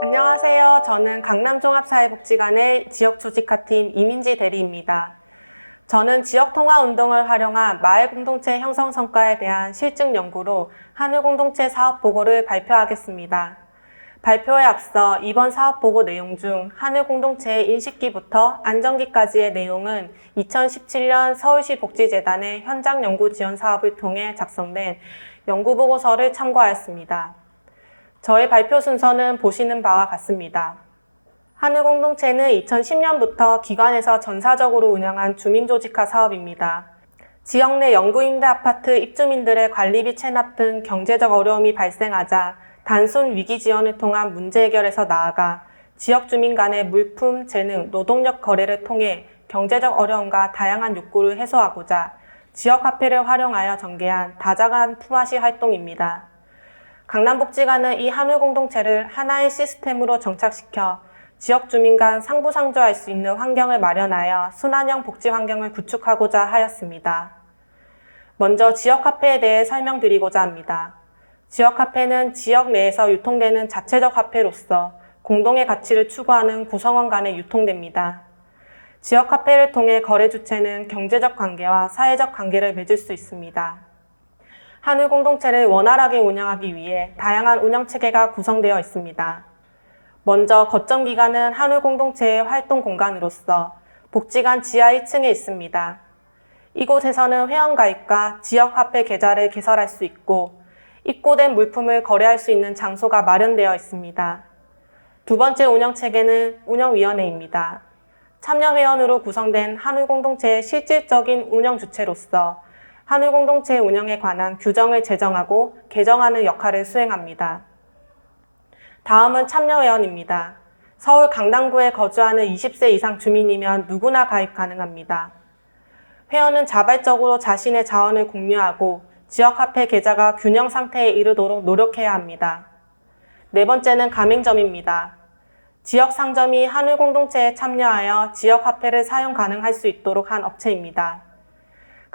안녕하세요. 저는 강남종합사회복지관의 지역조직화팀 이민지 대리입니다. 저는 지역통합운동을 활용한 마을공동체 형성 성과에 대한 실증 연구로 하늘공동체 사업보고를 발표하겠습니다. 발표에 앞서 이번 사업보고 내용 중 하늘공동체의 인식기부터 안정기까지의 내용은 2017년 서울시 복지재단의 현장연구 지원 사업을 통해 작성된 연구보고서를 참고하였습니다. 저의 발표 순서는 보시는 바와 같습니다. 하늘공동체는 2010년부터 기관에서 전사적으로 운영한 주민조직화 사업입니다. 지역 내 영구임대 아파트 입주민들의 관리비 체납 등 경제적 어려움이 발생하자 단순 위기 지원을 통한 문제 해결에서 나아가 지역 주민 간의 물품, 재능, 노동력 거래를 통해 경제적 어려움과 다양한 욕구를 해소하고자 지역화폐를 활용하여 전개한 다자간 품앗이 활동입니다. 강남복지관은 이 하늘공동체를 하나의 시스템으로 정착시켜 지역 주민 간 상부상조할 수 있는 환경을 마련하여 순환형 복지 환경을 구축하고자 하였습니다. 먼저 지역화폐에 대해 설명드리고자 합니다. 지역화폐는 지역 내에서 유통되는 자체적 화폐로서 공동의 가치를 추구하는 구성원 간에 유통됩니다. 지역화폐를 통해 거래 주체는 경제적 관계와 사회적 관계를 맺을 수 있습니다. 하늘공동체를 원활하게 운영하기 위해 다양한 운영체계가 구성되어 있습니다. 먼저 거점기관은 하늘공동체의 활동 공간으로서 복지관 지하 1층에 있습니다. 이곳에서는 회원가입과 지역화폐 계좌를 개설할 수 있고 입고된 물품을 거래할 수 있는 장소가 마련되어 있습니다. 두 번째 운영체계는 운영위원회입니다. 참여회원으로 구성된 하늘공동체의 실질적인 운영 주체로서 하늘공동체 운영에 관한 규정을 제정하고 개정하는 역할을 수행합니다. 다음은 참여회원입니다. 서울 강남구에 거주하는 20세 이상 주민이면 누구나 가입 가능합니다. 회원은 자발적으로 자신의 자원을 공유하고 지역화폐 계좌가 균형 상태에 이르도록 노력해야 합니다. 네 번째는 가맹점입니다. 지역 상점이 하늘공동체에 참여하여 지역화폐를 사용 가능할 수 있도록 한 업체입니다.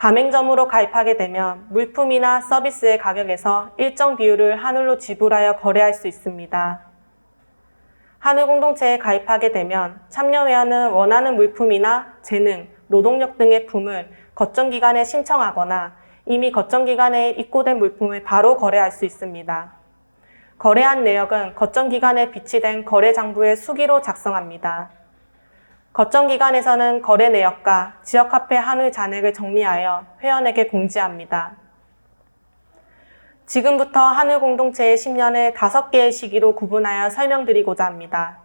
가맹점으로 가입하게 되면 물품이나 서비스의 가격에서 일정 비율을 하늘로 지불하여 거래할 수 있습니다. 하늘공동체에 가입하게 되면 참여회원은 원하는 물품이나 재능, 노동력 등의 품을 거점기관에 신청하거나 이미 거점기관에 입고된 물품을 바로 거래할 수 있습니다. 거래한 내역은 거점기관에 비치된 거래장부에 수기로 작성합니다. 거점기관에서는 거래 내역과 지역화폐 한울 잔액을 정리하여 회원에게 공지합니다. 지금부터 하늘공동체의 10년을 5개의 시기로 구분하여 설명드리고자 합니다.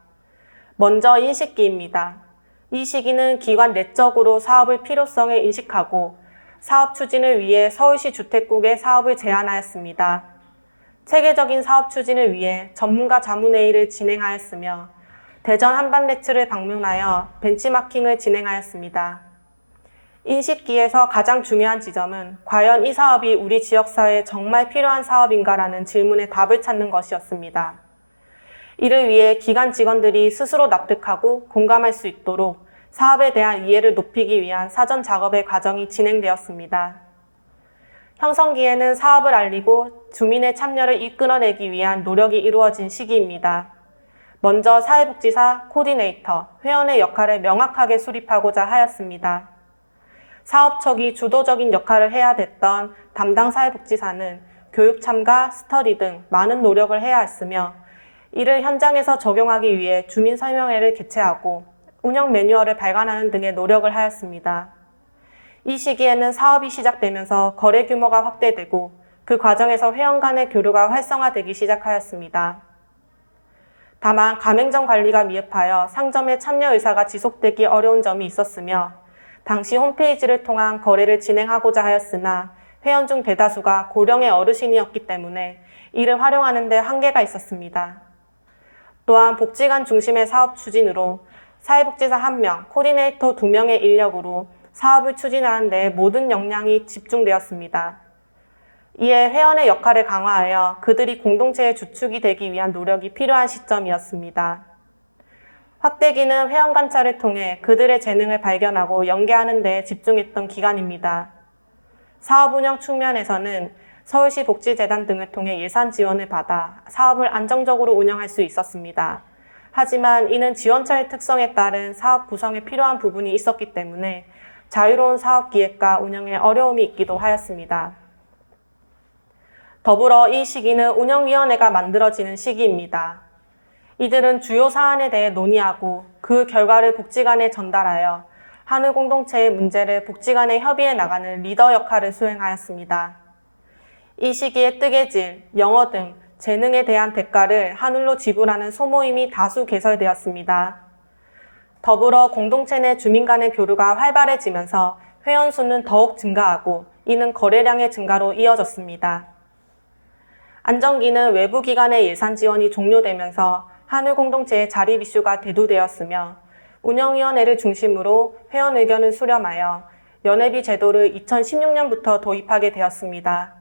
먼저 인식기입니다. 이 시기는 기관 내적으로 사업의 필요성을 인식하고 사업 추진을 위해 서울시 주택국에 사업을 제안하였습니다. 체계적인 사업 추진을 위해 전문가 자문회의를 진행하였으며 대전 한반레츠를 방문하여 벤치마킹을 진행하였습니다. 인식기에서 가장 중요한 지점은 과연 이 사업이 우리 지역사회에 정말 필요한 사업인가라는 질문에 답을 찾는 것이었습니다. 이를 위해 기관 직원들이 스스로 납득하고 공감할 수 있도록 사업에 대한 이해를 높이기 위한 사전 작업의 과정이 진행되었습니다. 형성기에는 사업을 알리고 주민의 참여를 이끌어내기 위한 노력이 이루어진 시기입니다. 먼저 사회복지사, 코디네이터, 회원의 역할을 명확하게 수립하고자 하였습니다. 사업 초기 주도적인 역할을 해야 됐던 담당 사회복지사는 교육 참가, 스터디 등 많은 노력을 해야 했으며 이를 현장에서 적용하기 위해 주민 설명회를 개최하고 운영 매뉴얼을 발간하는 등의 노력을 하였습니다. 이 시기에는 사업이 시작되면서 거래 규모가 확대되고 그 과정에서 회원 간의 교류가 활성화되기 시작하였습니다. 다만 가맹점 관리가 미흡하여 상점의 참여 의사가 지속되기 어려운 점이 있었으며 당시 홈페이지를 통한 거래를 진행하고자 하였으나 회원 중 대다수가 고령의 어르신이었기 때문에 이를 활용하는 데 한계가 있었습니다. 또한 복지관 중심의 사업 추진으로 사회복지사 1명, 코디네이터 2명의 인력으로 사업을 추진하는 데 모든 역량이 집중되었습니다. 이에 회원의 역할을 강화하여 그들이 공동체의 주축이 되기 위한 노력이 필요한 시점이었습니다. 확대기는 회원 관찰을 통해 그들의 재능을 발견하고 연계하는 데 집중했던 기간입니다. 사업 운영 측면에서는 서울시 복지재단 등을 통해 예산 지원을 받아 사업을 안정적으로 운영할 수 있었습니다. 하지만 이는 지원처의 특성에 따른 사업 구성에 필요한 부분이 있었기 때문에 자유로운 사업 기획과 운영에 어려움이 있기도 하였습니다. 더불어 이 시기는 운영위원회가 만들어지는 시기입니다. 이들은 주요 사안에 대해 논의하고 그 결과를 복지관에 전달하여 한우 공동체의 문제를 복지관에 협의해 나가는 리더 역할을 수행하였습니다. 이 시기에 뜨개질, 영어 등 재능에 대한 대가를 한울로 지불하는 소모임이 다수 개설되었습니다. 더불어 공동체 내 주민 간의 교류가 활발해지면서 회원 수는 더욱 증가하고 이는 거래량의 증가로 이어졌습니다. 안정기는 외부 기관의 예산 지원이 종료되면서 한울 공동체의 자립 이슈가 대두되었으며 운영위원회를 중심으로 회원 의견을 수렴하여 연회비 제도를 2016년부터 도입하게 되었습니다.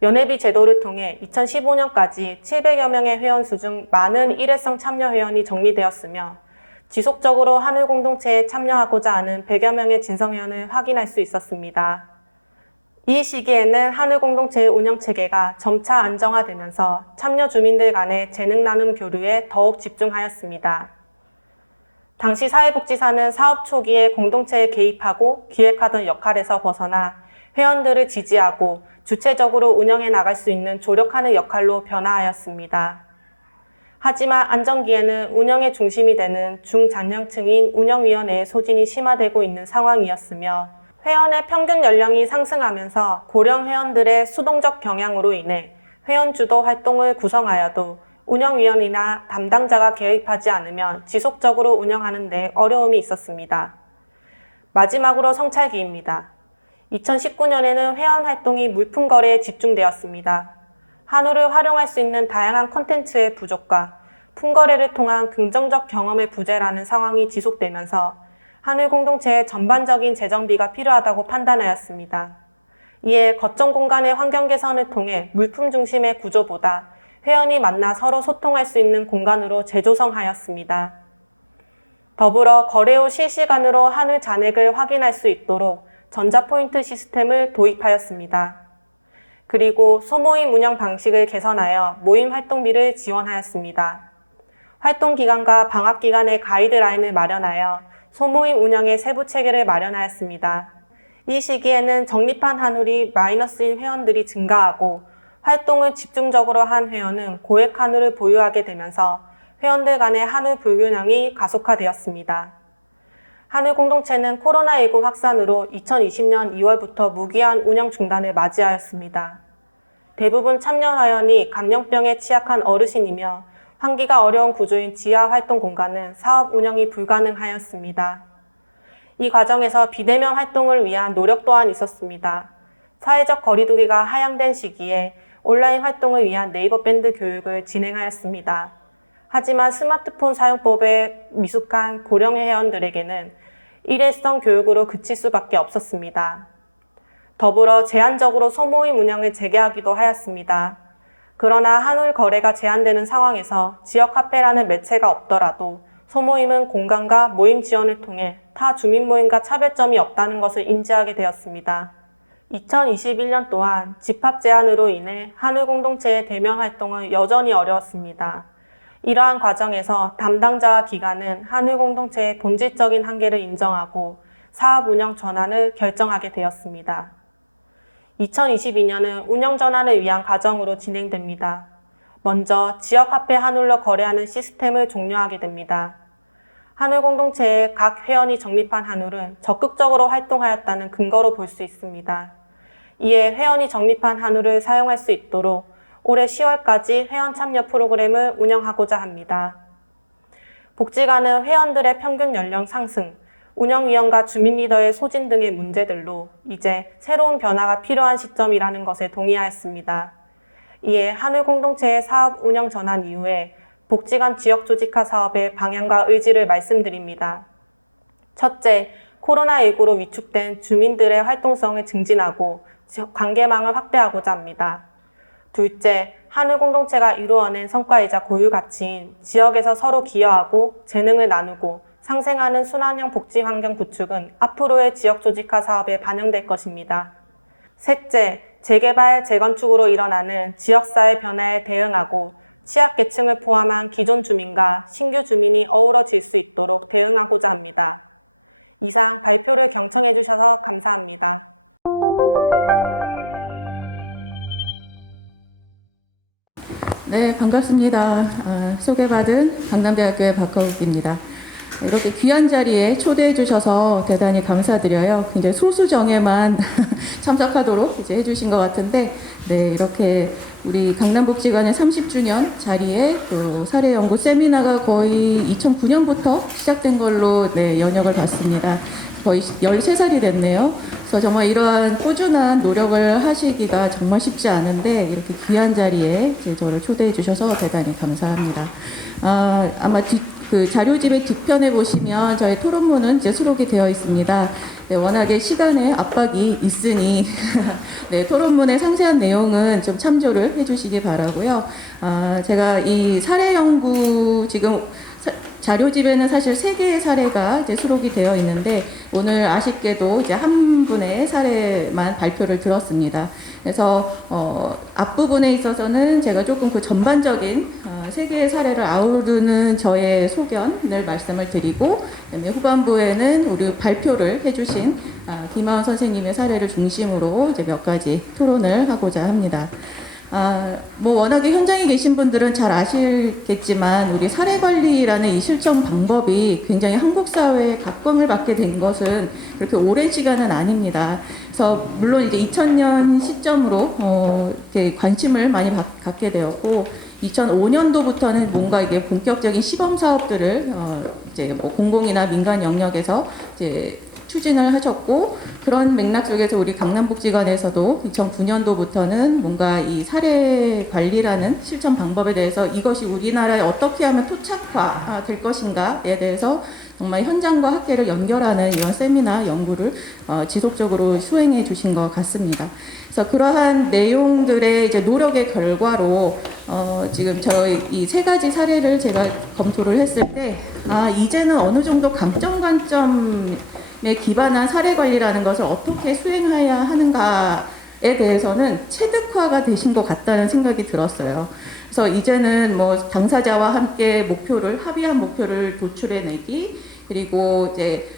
연회비 제도를 통해 2015년까지 700여 명의 회원 수 중 많은 일회성 참여 회원이 정리되었으며 지속적으로 한울 공동체에 참여하고자 하는 100여 명의 진성 회원을 확인할 수 있었습니다. 이 시기에는 한울 공동체의 운영 체계가 점차 안정화되면서 참여 주민들 간의 재능 나눔 교류에 더욱 집중하였습니다. 당시 사회복지사는 사업 초기에 공동체에 개입하고 기획하던 역할에서 벗어나 회원들을 지지하고 주체적으로 운영해 나갈 수 있는 조력하는 역할로 변화하였습니다. 하지만 안정기에는 운영의 중심이 되는 중장년층인 운영위원회의 소진이 심화되고 있는 상황이었으며 회원의 평균 연령이 상승하면서 고령 회원들의 수동적 경향으로 인해 회원 주도 활동을 구성하여도 운영위원이나 담당자가 개입하지 않으면 지속적으로 운영하는 데 어려움이 있었습니다. 마지막으로 성찰기입니다. 2019년에는 회원 활동이 물품 거래에 집중되었습니다. 한우를 활용할 수 있는 다양한 콘텐츠의 부족과 품거래를 통한 긍정적 경험의 부재라는 상황이 지속되면서 한울 공동체의 전반적인 재정비가 필요하다고 판단하였습니다. 이에 거점 공간의 환경 개선을 통해 물품 중심의 구조보다 회원이 만나 서로 소통할 수 있는 공간으로 재조성하였습니다. 더불어 거래 후 실시간으로 한울 잔액을 확인할 수 있도록 전자포인트 시스템을 도입하였습니다. 그리고 소모임 운영 방식을 개선하여 모임 활동비를 지원하였습니다. 활동 기간과 방학 기간의 가이드라인을 마련하여 소모임 운영의 세부 체계를 마련하였습니다. 이 시기에는 적립한 한울이 마이너스인 회원들이 증가하고 활동을 집중적으로 한 회원은 고액 한울을 보유하게 되면서 회원들 간의 한울 불균형이 가속화되었습니다. 한울 공동체는 코로나19 확산으로 2020년 2월부터 무기한 운영 중단을 맞이하였습니다. 대부분 참여 회원이 감염병에 취약한 어르신이며 환기가 어려운 구조인 지하 활동 공간은 사업 운영이 불가능하였습니다. 이 과정에서 비대면 활동을 위한 노력 또한 있었습니다. 사회적 거리두기가 하향된 시기에 온라인 활동을 위한 네이버 밴드 교육을 진행하였습니다. 하지만 스마트폰 사용법에 미숙한 고령 회원들에게는 일회성 교육으로 그칠 수밖에 없었습니다. 더불어 제한적으로 소모임 운영을 재개하기도 하였습니다. 그러나 한울 거래가 제한되는 상황에서 지역 카페라는 매체가 없더라도 소모임은 공간과 모임 지원을 통해 타 주민 모임과 차별점이 없다는 것을 인지하게 되었습니다. 2021년 또한 집합 제한으로 인해 한울 공동체의 대면 활동은 여전히 어려웠습니다. 이러한 과정에서 담당자와 기관은 한울 공동체의 본질적인 한계를 인정하고 사업 운영 전환을 결정하게 되었습니다. 2022년은 운영 전환을 위한 과정으로 진행됩니다. 먼저 지역 카페 한울로 거래하는 시스템을 종료하게 됩니다. 한울 공동체의 각 회원이 적립한 한울은 적극적으로 활동하였다는 근거로 볼 수 있습니다. 이에 회원이 적립한 한울을 사용할 수 있도록 올해 10월까지 회원 참여 프로그램을 운영하고자 합니다. 복지관은 회원들의 평균 연령 상승, 운영위원과 주민 리더의 소진 등의 문제들로 이제 새로운 변화가 필요한 시점이라는 것에 동의하였습니다. 이에 한울 공동체의 사업 운영 전환 이후에 복지관 지역 조직화 사업의 방향과 의지를 말씀드립니다. 첫째, 코로나19로 위축된 주민들의 활동성을 증진하고 관계망을 확대하고자 합니다. 둘째, 한울 공동체가 이루어낸 성과이자 고유 가치인 지역에서 서로 기여하고 재능을 나누고 상생하는 순환형 복지 환경 구축은 앞으로의 지역 조직화 사업에 반영될 것입니다. 셋째, 재개발, 재건축으로 일어나는 지역사회 변화에 대응하고 취약계층을 포함한 기존 주민과 신규 주민이 어우러질 수 있도록 대응하고자 합니다. 이상 발표를 경청해 주셔서 감사합니다. 네, 반갑습니다. 소개받은 강남대학교의 박하욱입니다. 이렇게 귀한 자리에 초대해 주셔서 대단히 감사드려요. 굉장히 소수정예만 참석하도록 이제 해주신 것 같은데, 네, 이렇게 우리 강남복지관의 30주년 자리에 또 사례연구 세미나가 거의 2009년부터 시작된 걸로 네, 연역을 받습니다. 거의 13살이 됐네요. 그래서 정말 이러한 꾸준한 노력을 하시기가 정말 쉽지 않은데 이렇게 귀한 자리에 이제 저를 초대해 주셔서 대단히 감사합니다. 아마 그 자료집의 뒷편에 보시면 저희 토론문은 이제 수록이 되어 있습니다. 네, 워낙에 시간에 압박이 있으니 네, 토론문의 상세한 내용은 좀 참조를 해주시기 바라고요. 제가 이 사례 연구 지금 자료집에는 사실 3개의 사례가 이제 수록이 되어 있는데 오늘 아쉽게도 이제 한 분의 사례만 발표를 들었습니다. 그래서 앞부분에 있어서는 제가 조금 그 전반적인 3개의 사례를 아우르는 저의 소견을 말씀을 드리고 그다음에 후반부에는 우리 발표를 해주신 김하원 선생님의 사례를 중심으로 이제 몇 가지 토론을 하고자 합니다. 뭐 워낙에 현장에 계신 분들은 잘 아시겠지만 우리 사례관리라는 이 실천 방법이 굉장히 한국 사회에 각광을 받게 된 것은 그렇게 오랜 시간은 아닙니다. 그래서 물론 이제 2000년 시점으로 이렇게 관심을 많이 갖게 되었고 2005년도부터는 뭔가 이게 본격적인 시범 사업들을 이제 뭐 공공이나 민간 영역에서 이제 추진을 하셨고 그런 맥락 속에서 우리 강남복지관에서도 2009년도부터는 뭔가 이 사례 관리라는 실천 방법에 대해서 이것이 우리나라에 어떻게 하면 토착화 될 것인가에 대해서 정말 현장과 학계를 연결하는 이런 세미나 연구를 지속적으로 수행해 주신 것 같습니다. 그래서 그러한 내용들의 이제 노력의 결과로 지금 저희 이 3가지 사례를 제가 검토를 했을 때 이제는 어느 정도 강점 관점에 기반한 사례 관리라는 것을 어떻게 수행해야 하는가에 대해서는 체득화가 되신 것 같다는 생각이 들었어요. 그래서 이제는 뭐 당사자와 함께 합의한 목표를 도출해내기, 그리고 이제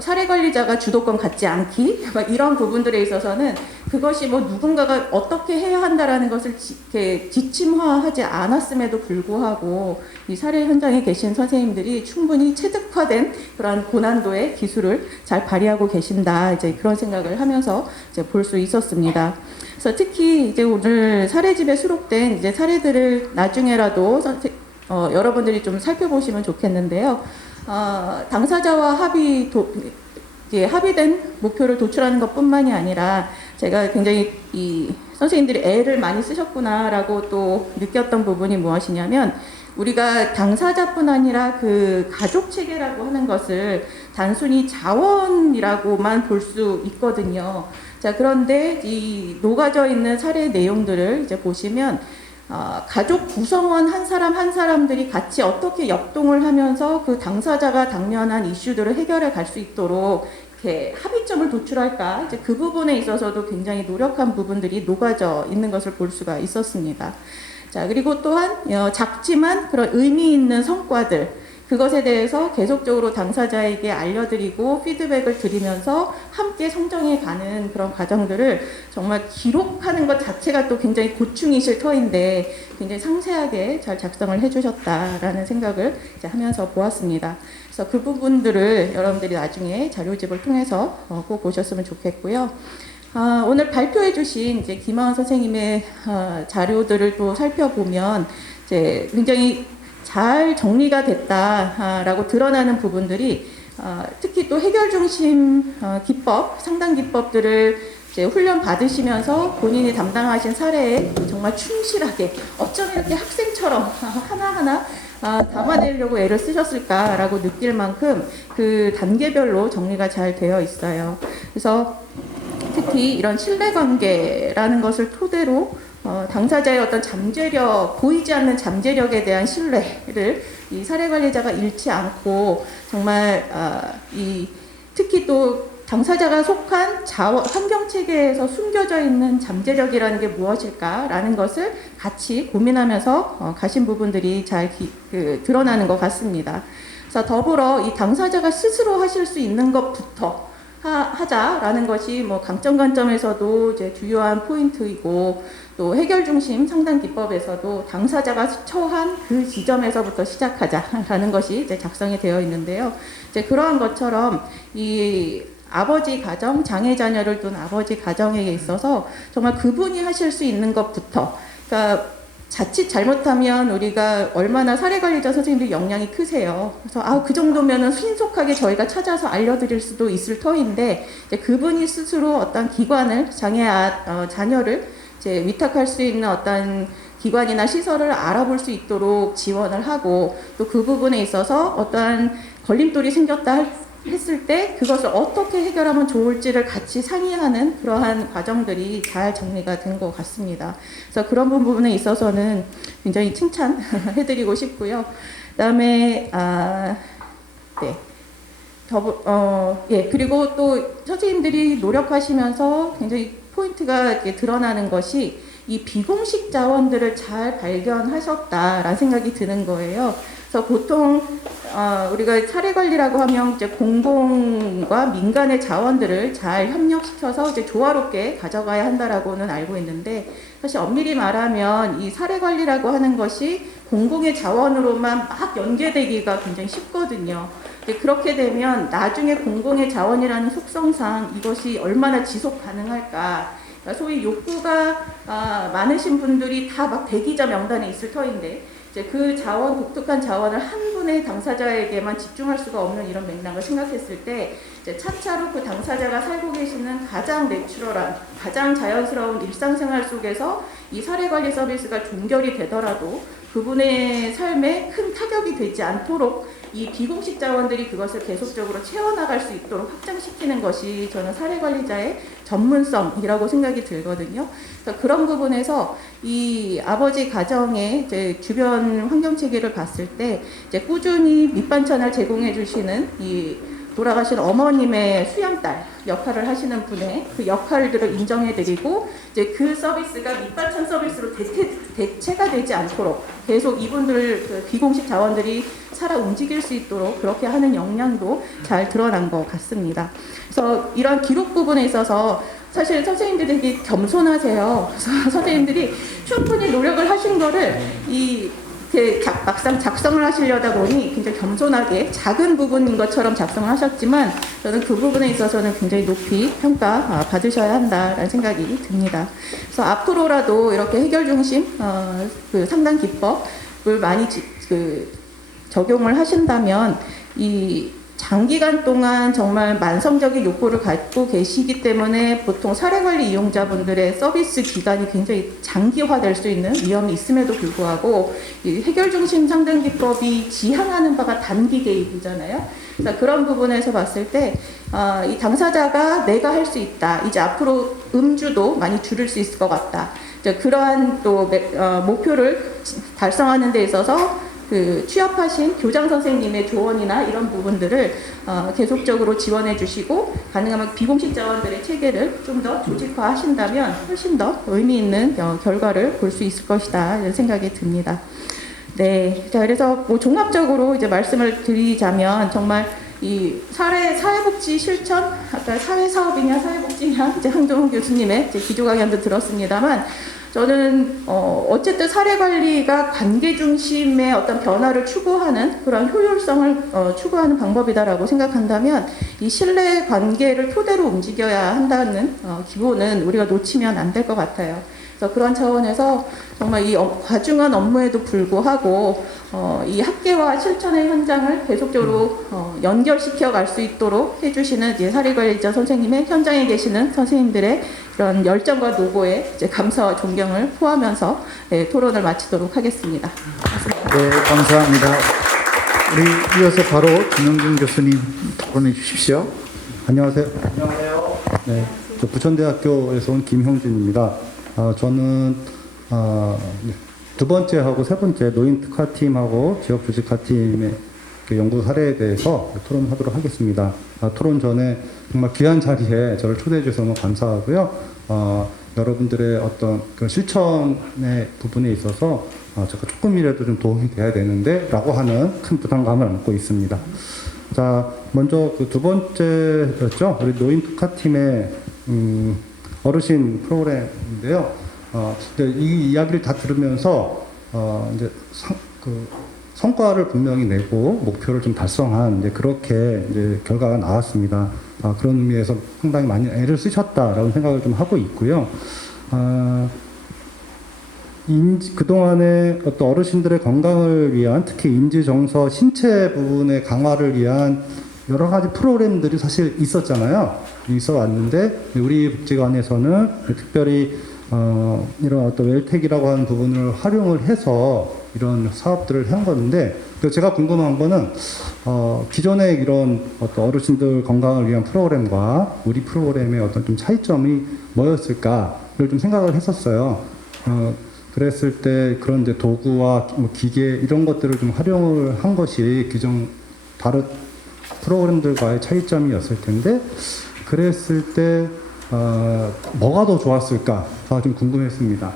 사례 관리자가 주도권 갖지 않기, 이런 부분들에 있어서는 그것이 뭐 누군가가 어떻게 해야 한다라는 것을 이렇게 지침화하지 않았음에도 불구하고 이 사례 현장에 계신 선생님들이 충분히 체득화된 그런 고난도의 기술을 잘 발휘하고 계신다, 이제 그런 생각을 하면서 이제 볼 수 있었습니다. 그래서 특히 이제 오늘 사례집에 수록된 이제 사례들을 나중에라도 여러분들이 좀 살펴보시면 좋겠는데요. 당사자와 합의된 목표를 도출하는 것뿐만이 아니라 제가 굉장히 이 선생님들이 애를 많이 쓰셨구나라고 또 느꼈던 부분이 무엇이냐면 우리가 당사자뿐 아니라 그 가족 체계라고 하는 것을 단순히 자원이라고만 볼 수 있거든요. 자, 그런데 이 녹아져 있는 사례 내용들을 이제 보시면 가족 구성원 한 사람 한 사람들이 같이 어떻게 역동을 하면서 그 당사자가 당면한 이슈들을 해결해 갈 수 있도록 이렇게 합의점을 도출할까, 이제 그 부분에 있어서도 굉장히 노력한 부분들이 녹아져 있는 것을 볼 수가 있었습니다. 자, 그리고 또한 작지만 그런 의미 있는 성과들, 그것에 대해서 계속적으로 당사자에게 알려드리고 피드백을 드리면서 함께 성장해 가는 그런 과정들을 정말 기록하는 것 자체가 또 굉장히 고충이실 터인데 굉장히 상세하게 잘 작성을 해주셨다라는 생각을 이제 하면서 보았습니다. 그래서 그 부분들을 여러분들이 나중에 자료집을 통해서 꼭 보셨으면 좋겠고요. 오늘 발표해 주신 이제 김하원 선생님의 자료들을 또 살펴보면 이제 굉장히 잘 정리가 됐다라고 드러나는 부분들이 특히 또 해결 중심 기법, 상담 기법들을 이제 훈련 받으시면서 본인이 담당하신 사례에 정말 충실하게 어쩜 이렇게 학생처럼 하나하나 담아내려고 애를 쓰셨을까라고 느낄 만큼 그 단계별로 정리가 잘 되어 있어요. 그래서 특히 이런 신뢰관계라는 것을 토대로 당사자의 어떤 잠재력, 보이지 않는 잠재력에 대한 신뢰를 이 사례관리자가 잃지 않고 정말 특히 또 당사자가 속한 환경체계에서 숨겨져 있는 잠재력이라는 게 무엇일까라는 것을 같이 고민하면서 가신 부분들이 잘 드러나는 것 같습니다. 그래서 더불어 이 당사자가 스스로 하실 수 있는 것부터 하자라는 것이 뭐 강점에서도 이제 주요한 포인트이고 또 해결 중심 상담 기법에서도 당사자가 처한 그 지점에서부터 시작하자라는 것이 이제 작성이 되어 있는데요. 이제 그러한 것처럼 이 아버지 가정, 장애 자녀를 둔 아버지 가정에 있어서 정말 그분이 하실 수 있는 것부터, 그러니까 자칫 잘못하면 우리가 얼마나 사례관리자 선생님들이 역량이 크세요. 그래서 그 정도면은 신속하게 저희가 찾아서 알려드릴 수도 있을 터인데 이제 그분이 스스로 어떤 기관을 자녀를 이제 위탁할 수 있는 어떤 기관이나 시설을 알아볼 수 있도록 지원을 하고 또 그 부분에 있어서 어떠한 걸림돌이 생겼다 했을 때 그것을 어떻게 해결하면 좋을지를 같이 상의하는 그러한 과정들이 잘 정리가 된 것 같습니다. 그래서 그런 부분에 있어서는 굉장히 칭찬해드리고 싶고요. 그다음에 그리고 또 선생님들이 노력하시면서 굉장히 포인트가 이렇게 드러나는 것이 이 비공식 자원들을 잘 발견하셨다라는 생각이 드는 거예요. 그래서 보통 우리가 사례관리라고 하면 이제 공공과 민간의 자원들을 잘 협력시켜서 이제 조화롭게 가져가야 한다라고는 알고 있는데 사실 엄밀히 말하면 이 사례관리라고 하는 것이 공공의 자원으로만 막 연계되기가 굉장히 쉽거든요. 그렇게 되면 나중에 공공의 자원이라는 속성상 이것이 얼마나 지속 가능할까, 소위 욕구가 많으신 분들이 다 막 대기자 명단에 있을 터인데 이제 그 자원, 독특한 자원을 한 분의 당사자에게만 집중할 수가 없는 이런 맥락을 생각했을 때 이제 차차로 그 당사자가 살고 계시는 가장 내추럴한, 가장 자연스러운 일상생활 속에서 이 사례관리 서비스가 종결이 되더라도 그분의 삶에 큰 타격이 되지 않도록 이 비공식 자원들이 그것을 계속적으로 채워나갈 수 있도록 확장시키는 것이 저는 사례관리자의 전문성이라고 생각이 들거든요. 그래서 그런 부분에서 이 아버지 가정의 이제 주변 환경체계를 봤을 때 이제 꾸준히 밑반찬을 제공해 주시는 이 돌아가신 어머님의 수양딸 역할을 하시는 분의 그 역할들을 인정해드리고 이제 그 서비스가 밑반찬 서비스로 대체가 되지 않도록 계속 이분들 그 비공식 자원들이 살아 움직일 수 있도록 그렇게 하는 역량도 잘 드러난 것 같습니다. 그래서 이런 기록 부분에 있어서 사실 선생님들이 되게 겸손하세요. 그래서 선생님들이 충분히 노력을 하신 거를 막상 작성을 하시려다 보니 굉장히 겸손하게 작은 부분인 것처럼 작성을 하셨지만 저는 그 부분에 있어서는 굉장히 높이 평가 받으셔야 한다라는 생각이 듭니다. 그래서 앞으로라도 이렇게 해결 중심 그 상담 기법을 많이 적용을 하신다면 이 장기간 동안 정말 만성적인 욕구를 갖고 계시기 때문에 보통 사례관리 이용자분들의 서비스 기간이 굉장히 장기화될 수 있는 위험이 있음에도 불구하고 이 해결중심 상담기법이 지향하는 바가 단기 개입이잖아요. 그래서 그런 부분에서 봤을 때 이 당사자가 내가 할 수 있다. 이제 앞으로 음주도 많이 줄일 수 있을 것 같다. 이제 그러한 또 목표를 달성하는 데 있어서 그 취업하신 교장 선생님의 조언이나 이런 부분들을 계속적으로 지원해 주시고 가능하면 비공식 자원들의 체계를 좀 더 조직화하신다면 훨씬 더 의미 있는 결과를 볼 수 있을 것이다 이런 생각이 듭니다. 네, 자 그래서 뭐 종합적으로 이제 말씀을 드리자면 정말 이 사회복지 실천, 아까 사회사업이냐 사회복지냐 이제 황정훈 교수님의 이제 기조 강연도 들었습니다만. 저는 어쨌든 사례 관리가 관계 중심의 어떤 변화를 추구하는 그런 효율성을 추구하는 방법이다라고 생각한다면 이 신뢰 관계를 토대로 움직여야 한다는 기본은 우리가 놓치면 안 될 것 같아요. 그래서 그런 차원에서 정말 이 과중한 업무에도 불구하고 이 학계와 실천의 현장을 계속적으로 연결시켜 갈 수 있도록 해주시는 이제 사례관리자 선생님의 현장에 계시는 선생님들의 그런 열정과 노고에 이제 감사와 존경을 포함하면서 토론을 마치도록 하겠습니다. 네, 감사합니다. 우리 이어서 바로 김영준 교수님 토론해 주십시오. 안녕하세요. 안녕하세요. 네, 저 부천대학교에서 온 김형준입니다. 저는 두 번째하고 세 번째 노인 특화팀하고 지역 조직화팀의 그 연구 사례에 대해서 토론하도록 하겠습니다. 토론 전에 정말 귀한 자리에 저를 초대해 주셔서 너무 감사하고요. 여러분들의 어떤 그 실천의 부분에 있어서 제가 조금이라도 좀 도움이 돼야 되는데 라고 하는 큰 부담감을 안고 있습니다. 자, 먼저 그 두 번째였죠. 우리 노인 특화팀의 어르신 프로그램인데요. 이 이야기를 다 들으면서 이제 성과를 분명히 내고 목표를 좀 달성한 이제 그렇게 이제 결과가 나왔습니다. 그런 의미에서 상당히 많이 애를 쓰셨다라고 생각을 좀 하고 있고요. 그동안에 어떤 어르신들의 건강을 위한 특히 인지, 정서, 신체 부분의 강화를 위한 여러 가지 프로그램들이 사실 있었잖아요. 있어 왔는데 우리 복지관에서는 특별히 이런 어떤 웰텍이라고 하는 부분을 활용을 해서 이런 사업들을 한 건데 제가 궁금한 거는 기존의 이런 어떤 어르신들 건강을 위한 프로그램과 우리 프로그램의 어떤 좀 차이점이 뭐였을까를 좀 생각을 했었어요. 그랬을 때 그런 이제 도구와 뭐 기계 이런 것들을 좀 활용을 한 것이 기존 다른 프로그램들과의 차이점이었을 텐데 그랬을 때 뭐가 더 좋았을까가 좀 궁금했습니다.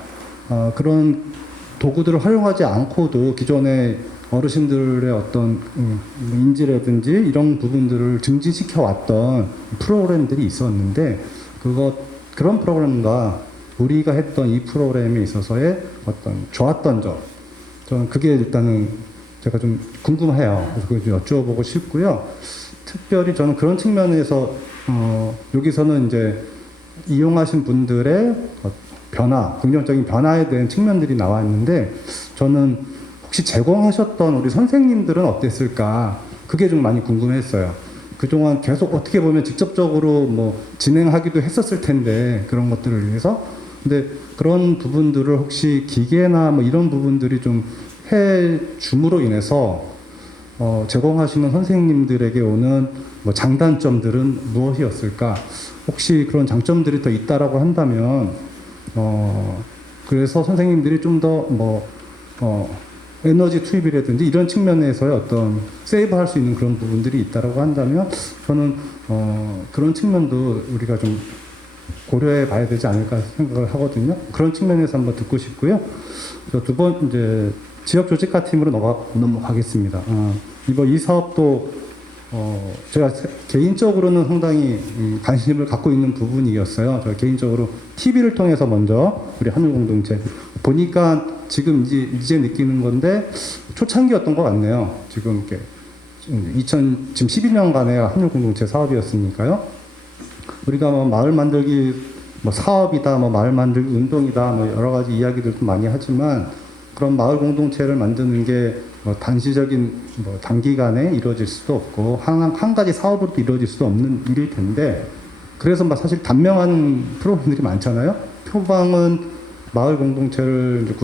그런 도구들을 활용하지 않고도 기존의 어르신들의 어떤 인지라든지 이런 부분들을 증진시켜 왔던 프로그램들이 있었는데 그런 프로그램과 우리가 했던 이 프로그램에 있어서의 어떤 좋았던 점, 저는 그게 일단은 제가 좀 궁금해요. 그래서 그걸 좀 여쭤보고 싶고요. 특별히 저는 그런 측면에서 여기서는 이제 이용하신 분들의 변화, 긍정적인 변화에 대한 측면들이 나와 있는데 저는 혹시 제공하셨던 우리 선생님들은 어땠을까? 그게 좀 많이 궁금했어요. 그동안 계속 어떻게 보면 직접적으로 뭐 진행하기도 했었을 텐데 그런 것들을 위해서 근데 그런 부분들을 혹시 기계나 뭐 이런 부분들이 좀 해줌으로 인해서 제공하시는 선생님들에게 오는 뭐 장단점들은 무엇이었을까? 혹시 그런 장점들이 더 있다라고 한다면 그래서 선생님들이 좀 더 에너지 투입이라든지 이런 측면에서의 어떤 세이브할 수 있는 그런 부분들이 있다라고 한다면 저는 그런 측면도 우리가 좀 고려해 봐야 되지 않을까 생각을 하거든요. 그런 측면에서 한번 듣고 싶고요. 두 번 이제 지역 조직화 팀으로 넘어가겠습니다. 이번 이 사업도 제가 개인적으로는 상당히 관심을 갖고 있는 부분이었어요. 저 개인적으로 TV를 통해서 먼저 우리 하늘공동체 보니까 지금 이제 느끼는 건데 초창기였던 것 같네요. 지금 이렇게 지금 12년간의 하늘공동체 사업이었으니까요. 우리가 뭐 마을 만들기 뭐 사업이다, 뭐 마을 만들기 운동이다, 뭐 여러 가지 이야기들도 많이 하지만 그런 마을 공동체를 만드는 게 단시적인 단기간에 이루어질 수도 없고 한 가지 사업으로 이루어질 수 없는 일일 텐데 그래서 사실 단명한 프로그램들이 많잖아요. 표방은 마을 공동체를 이제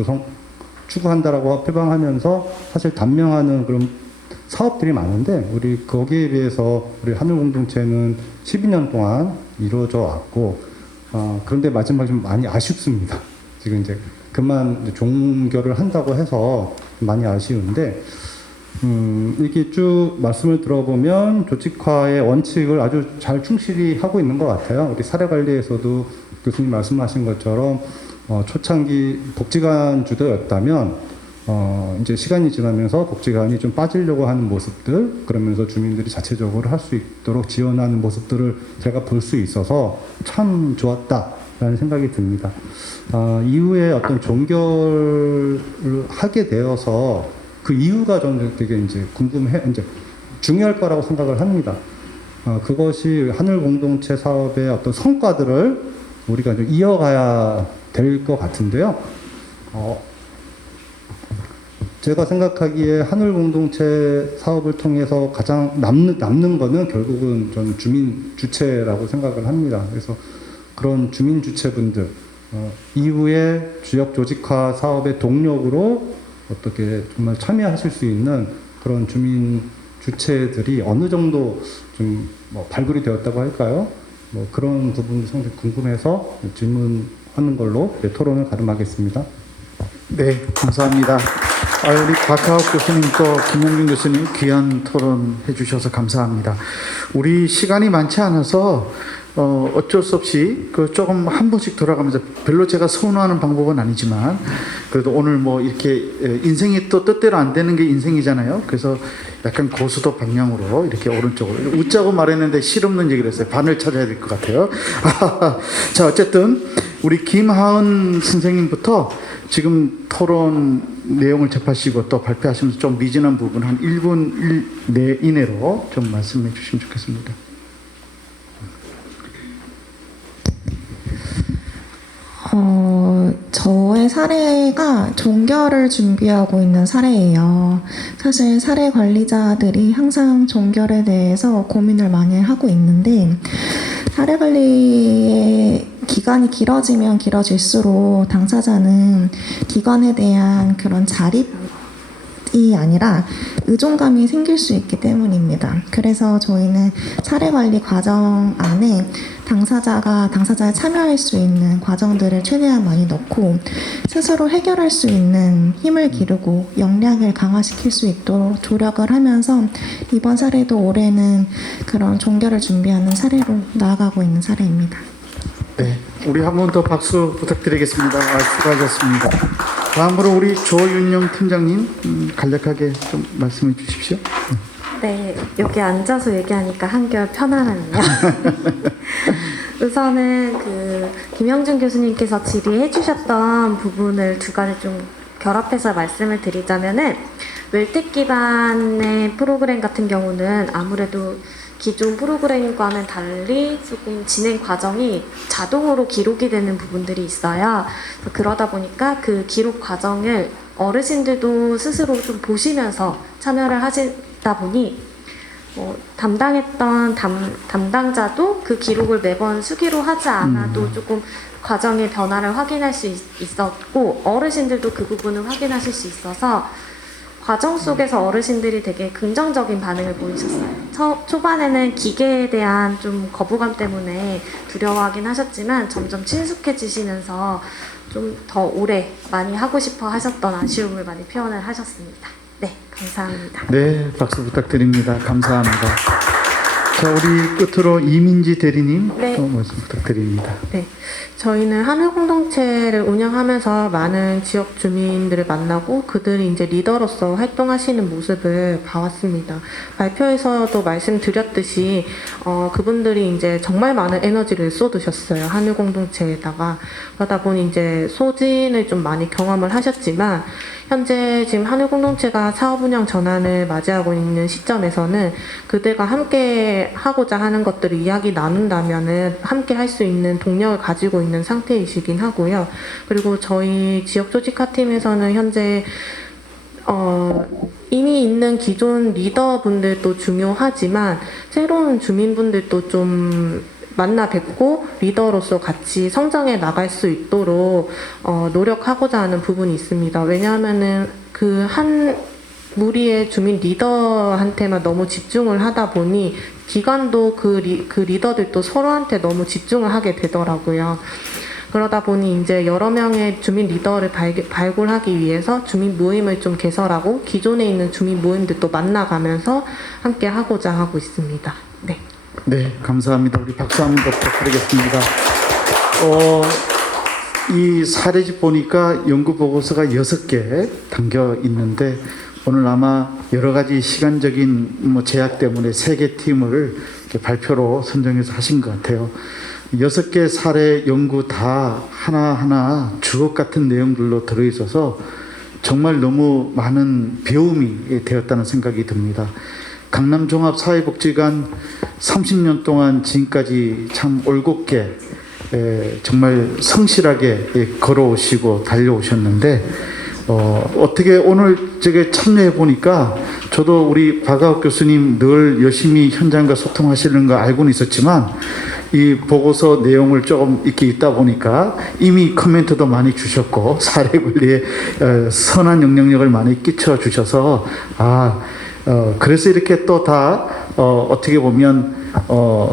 추구한다라고 표방하면서 사실 단명하는 그런 사업들이 많은데 우리 거기에 비해서 우리 하늘 공동체는 12년 동안 이루어져 왔고 그런데 마지막에 좀 많이 아쉽습니다. 지금 이제 그만 종결을 한다고 해서 많이 아쉬운데 이게 쭉 말씀을 들어보면 조직화의 원칙을 아주 잘 충실히 하고 있는 것 같아요. 우리 사례관리에서도 교수님 말씀하신 것처럼 초창기 복지관 주도였다면 이제 시간이 지나면서 복지관이 좀 빠지려고 하는 모습들, 그러면서 주민들이 자체적으로 할 수 있도록 지원하는 모습들을 제가 볼 수 있어서 참 좋았다라는 생각이 듭니다. 이후에 어떤 종결을 하게 되어서 그 이유가 저는 되게 이제 이제 중요할 거라고 생각을 합니다. 그것이 하늘 공동체 사업의 어떤 성과들을 우리가 좀 이어가야 될 것 같은데요. 제가 생각하기에 하늘 공동체 사업을 통해서 가장 남는 거는 결국은 저는 주민 주체라고 생각을 합니다. 그래서 그런 주민 주체분들 이후에 지역 조직화 사업의 동력으로 어떻게 정말 참여하실 수 있는 그런 주민 주체들이 어느 정도 좀 발굴이 되었다고 할까요? 그런 부분이 상당히 궁금해서 질문하는 걸로 토론을 가름하겠습니다. 네, 감사합니다. 우리 박하옥 교수님 또 김영균 교수님 귀한 토론 해주셔서 감사합니다. 우리 시간이 많지 않아서 어쩔 수 없이 조금 한 번씩 돌아가면서 별로 제가 선호하는 방법은 아니지만 그래도 오늘 이렇게 인생이 또 뜻대로 안 되는 게 인생이잖아요. 그래서 약간 고수도 방향으로 이렇게 오른쪽으로 웃자고 말했는데 실없는 얘기를 했어요. 반을 찾아야 될 것 같아요. 자, 어쨌든 우리 김하은 선생님부터 지금 토론 내용을 접하시고 또 발표하시면서 좀 미진한 부분 한 1분 이내로 좀 말씀해 주시면 좋겠습니다. 저의 사례가 종결을 준비하고 있는 사례예요. 사실 사례 관리자들이 항상 종결에 대해서 고민을 많이 하고 있는데 사례 관리의 기간이 길어지면 길어질수록 당사자는 기관에 대한 그런 자립이 아니라 의존감이 생길 수 있기 때문입니다. 그래서 저희는 사례 관리 과정 안에 당사자가 참여할 수 있는 과정들을 최대한 많이 넣고 스스로 해결할 수 있는 힘을 기르고 역량을 강화시킬 수 있도록 조력을 하면서 이번 사례도 올해는 그런 종결을 준비하는 사례로 나아가고 있는 사례입니다. 네, 우리 한 번 더 박수 부탁드리겠습니다. 수고하셨습니다. 다음으로 우리 조윤영 팀장님 간략하게 좀 말씀해 주십시오. 네, 여기 앉아서 얘기하니까 한결 편안하네요. 우선은 김영준 교수님께서 질의해 주셨던 부분을 두 가지 좀 결합해서 말씀을 드리자면은 웰텍 기반의 프로그램 같은 경우는 아무래도 기존 프로그램과는 달리 조금 진행 과정이 자동으로 기록이 되는 부분들이 있어요. 그러다 보니까 그 기록 과정을 어르신들도 스스로 좀 보시면서 참여를 하시다 보니 담당했던 담당자도 그 기록을 매번 수기로 하지 않아도 조금 과정의 변화를 확인할 수 있었고 어르신들도 그 부분을 확인하실 수 있어서 과정 속에서 어르신들이 되게 긍정적인 반응을 보이셨어요. 초반에는 기계에 대한 좀 거부감 때문에 두려워하긴 하셨지만 점점 친숙해지시면서 좀 더 오래 많이 하고 싶어 하셨던 아쉬움을 많이 표현을 하셨습니다. 네, 감사합니다. 네, 박수 부탁드립니다. 감사합니다. 자, 우리 끝으로 이민지 대리님 네. 말씀 부탁드립니다. 네, 저희는 하늘 공동체를 운영하면서 많은 지역 주민들을 만나고 그들이 이제 리더로서 활동하시는 모습을 봐왔습니다. 발표에서도 말씀드렸듯이 그분들이 이제 정말 많은 에너지를 쏟으셨어요. 하늘 공동체에다가. 그러다 보니 이제 소진을 좀 많이 경험을 하셨지만 현재 지금 하늘공동체가 사업운영 전환을 맞이하고 있는 시점에서는 그들과 함께 하고자 하는 것들을 이야기 나눈다면은 함께 할 수 있는 동력을 가지고 있는 상태이시긴 하고요. 그리고 저희 지역 조직화팀에서는 현재 이미 있는 기존 리더분들도 중요하지만 새로운 주민분들도 좀 만나 뵙고 리더로서 같이 성장해 나갈 수 있도록 노력하고자 하는 부분이 있습니다. 왜냐하면은 그 한 무리의 주민 리더한테만 너무 집중을 하다 보니 기관도 그 리더들도 서로한테 너무 집중을 하게 되더라고요. 그러다 보니 이제 여러 명의 주민 리더를 발굴하기 위해서 주민 모임을 좀 개설하고 기존에 있는 주민 모임들도 만나가면서 함께 하고자 하고 있습니다. 네. 네, 감사합니다. 우리 박수 한번 부탁드리겠습니다. 이 사례집 보니까 연구 보고서가 6개 담겨 있는데 오늘 아마 여러 가지 시간적인 제약 때문에 3개 팀을 이렇게 발표로 선정해서 하신 것 같아요. 6개 사례 연구 다 하나하나 주옥 같은 내용들로 들어있어서 정말 너무 많은 배움이 되었다는 생각이 듭니다. 강남종합사회복지관 30년 동안 지금까지 참 올곧게 정말 성실하게 걸어오시고 달려오셨는데 어떻게 오늘 저게 참여해 보니까 저도 우리 박아욱 교수님 늘 열심히 현장과 소통하시는 거 알고는 있었지만 이 보고서 내용을 조금 이렇게 읽다 보니까 이미 코멘트도 많이 주셨고 사례 관리에 선한 영향력을 많이 끼쳐 주셔서 그래서 이렇게 또 다 어떻게 보면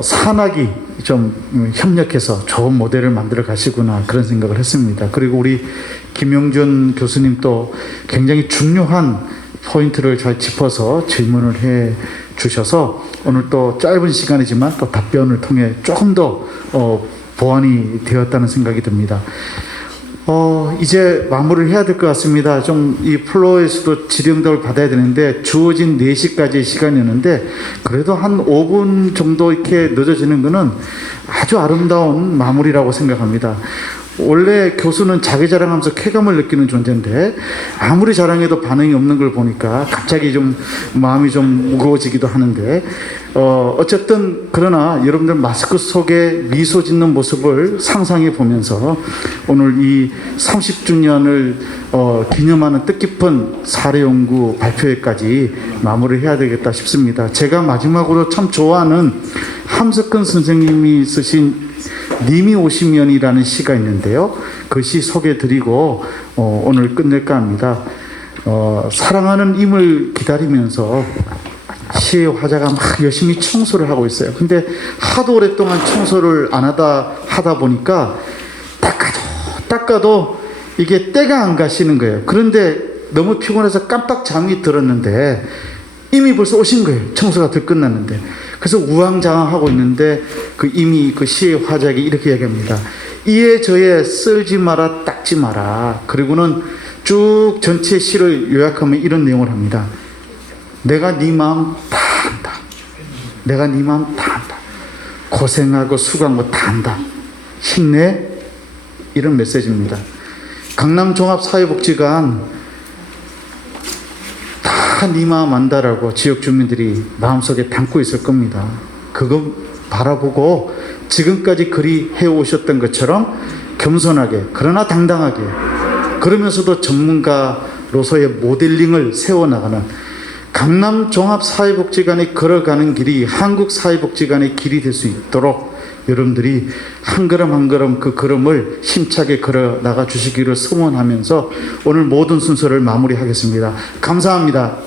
산학이 좀 협력해서 좋은 모델을 만들어 가시구나 그런 생각을 했습니다. 그리고 우리 김용준 교수님도 굉장히 중요한 포인트를 잘 짚어서 질문을 해 주셔서 오늘 또 짧은 시간이지만 또 답변을 통해 조금 더 보완이 되었다는 생각이 듭니다. 이제 마무리를 해야 될 것 같습니다. 좀 이 플로어에서도 질의응답을 받아야 되는데 주어진 4시까지 시간이었는데 그래도 한 5분 정도 이렇게 늦어지는 것은 아주 아름다운 마무리라고 생각합니다. 원래 교수는 자기 자랑하면서 쾌감을 느끼는 존재인데 아무리 자랑해도 반응이 없는 걸 보니까 갑자기 좀 마음이 좀 무거워지기도 하는데 어쨌든 그러나 여러분들 마스크 속에 미소 짓는 모습을 상상해 보면서 오늘 이 30주년을 기념하는 뜻깊은 사례연구 발표회까지 마무리해야 되겠다 싶습니다. 제가 마지막으로 참 좋아하는 함석근 선생님이 쓰신 님이 오시면이라는 시가 있는데요. 그 시 소개드리고 오늘 끝낼까 합니다. 사랑하는 임을 기다리면서 시의 화자가 막 열심히 청소를 하고 있어요. 근데 하도 오랫동안 청소를 안 하다 보니까 닦아도 이게 때가 안 가시는 거예요. 그런데 너무 피곤해서 깜빡 잠이 들었는데 이미 벌써 오신 거예요. 청소가 덜 끝났는데. 그래서 우왕좌왕하고 있는데 이미 그 시의 화작이 이렇게 얘기합니다. 이에 저에 쓸지 마라 닦지 마라. 그리고는 쭉 전체 시를 요약하면 이런 내용을 합니다. 내가 네 마음 다 안다. 내가 네 마음 다 안다. 고생하고 수고한 거 다 안다. 힘내. 이런 메시지입니다. 강남종합사회복지관 다 네 마음 안다라고 지역 주민들이 마음속에 담고 있을 겁니다. 그거 바라보고 지금까지 그리 해오셨던 것처럼 겸손하게 그러나 당당하게 그러면서도 전문가로서의 모델링을 세워나가는 강남종합사회복지관이 걸어가는 길이 한국사회복지관의 길이 될 수 있도록 여러분들이 한 걸음 한 걸음 그 걸음을 힘차게 걸어 나가 주시기를 소원하면서 오늘 모든 순서를 마무리하겠습니다. 감사합니다.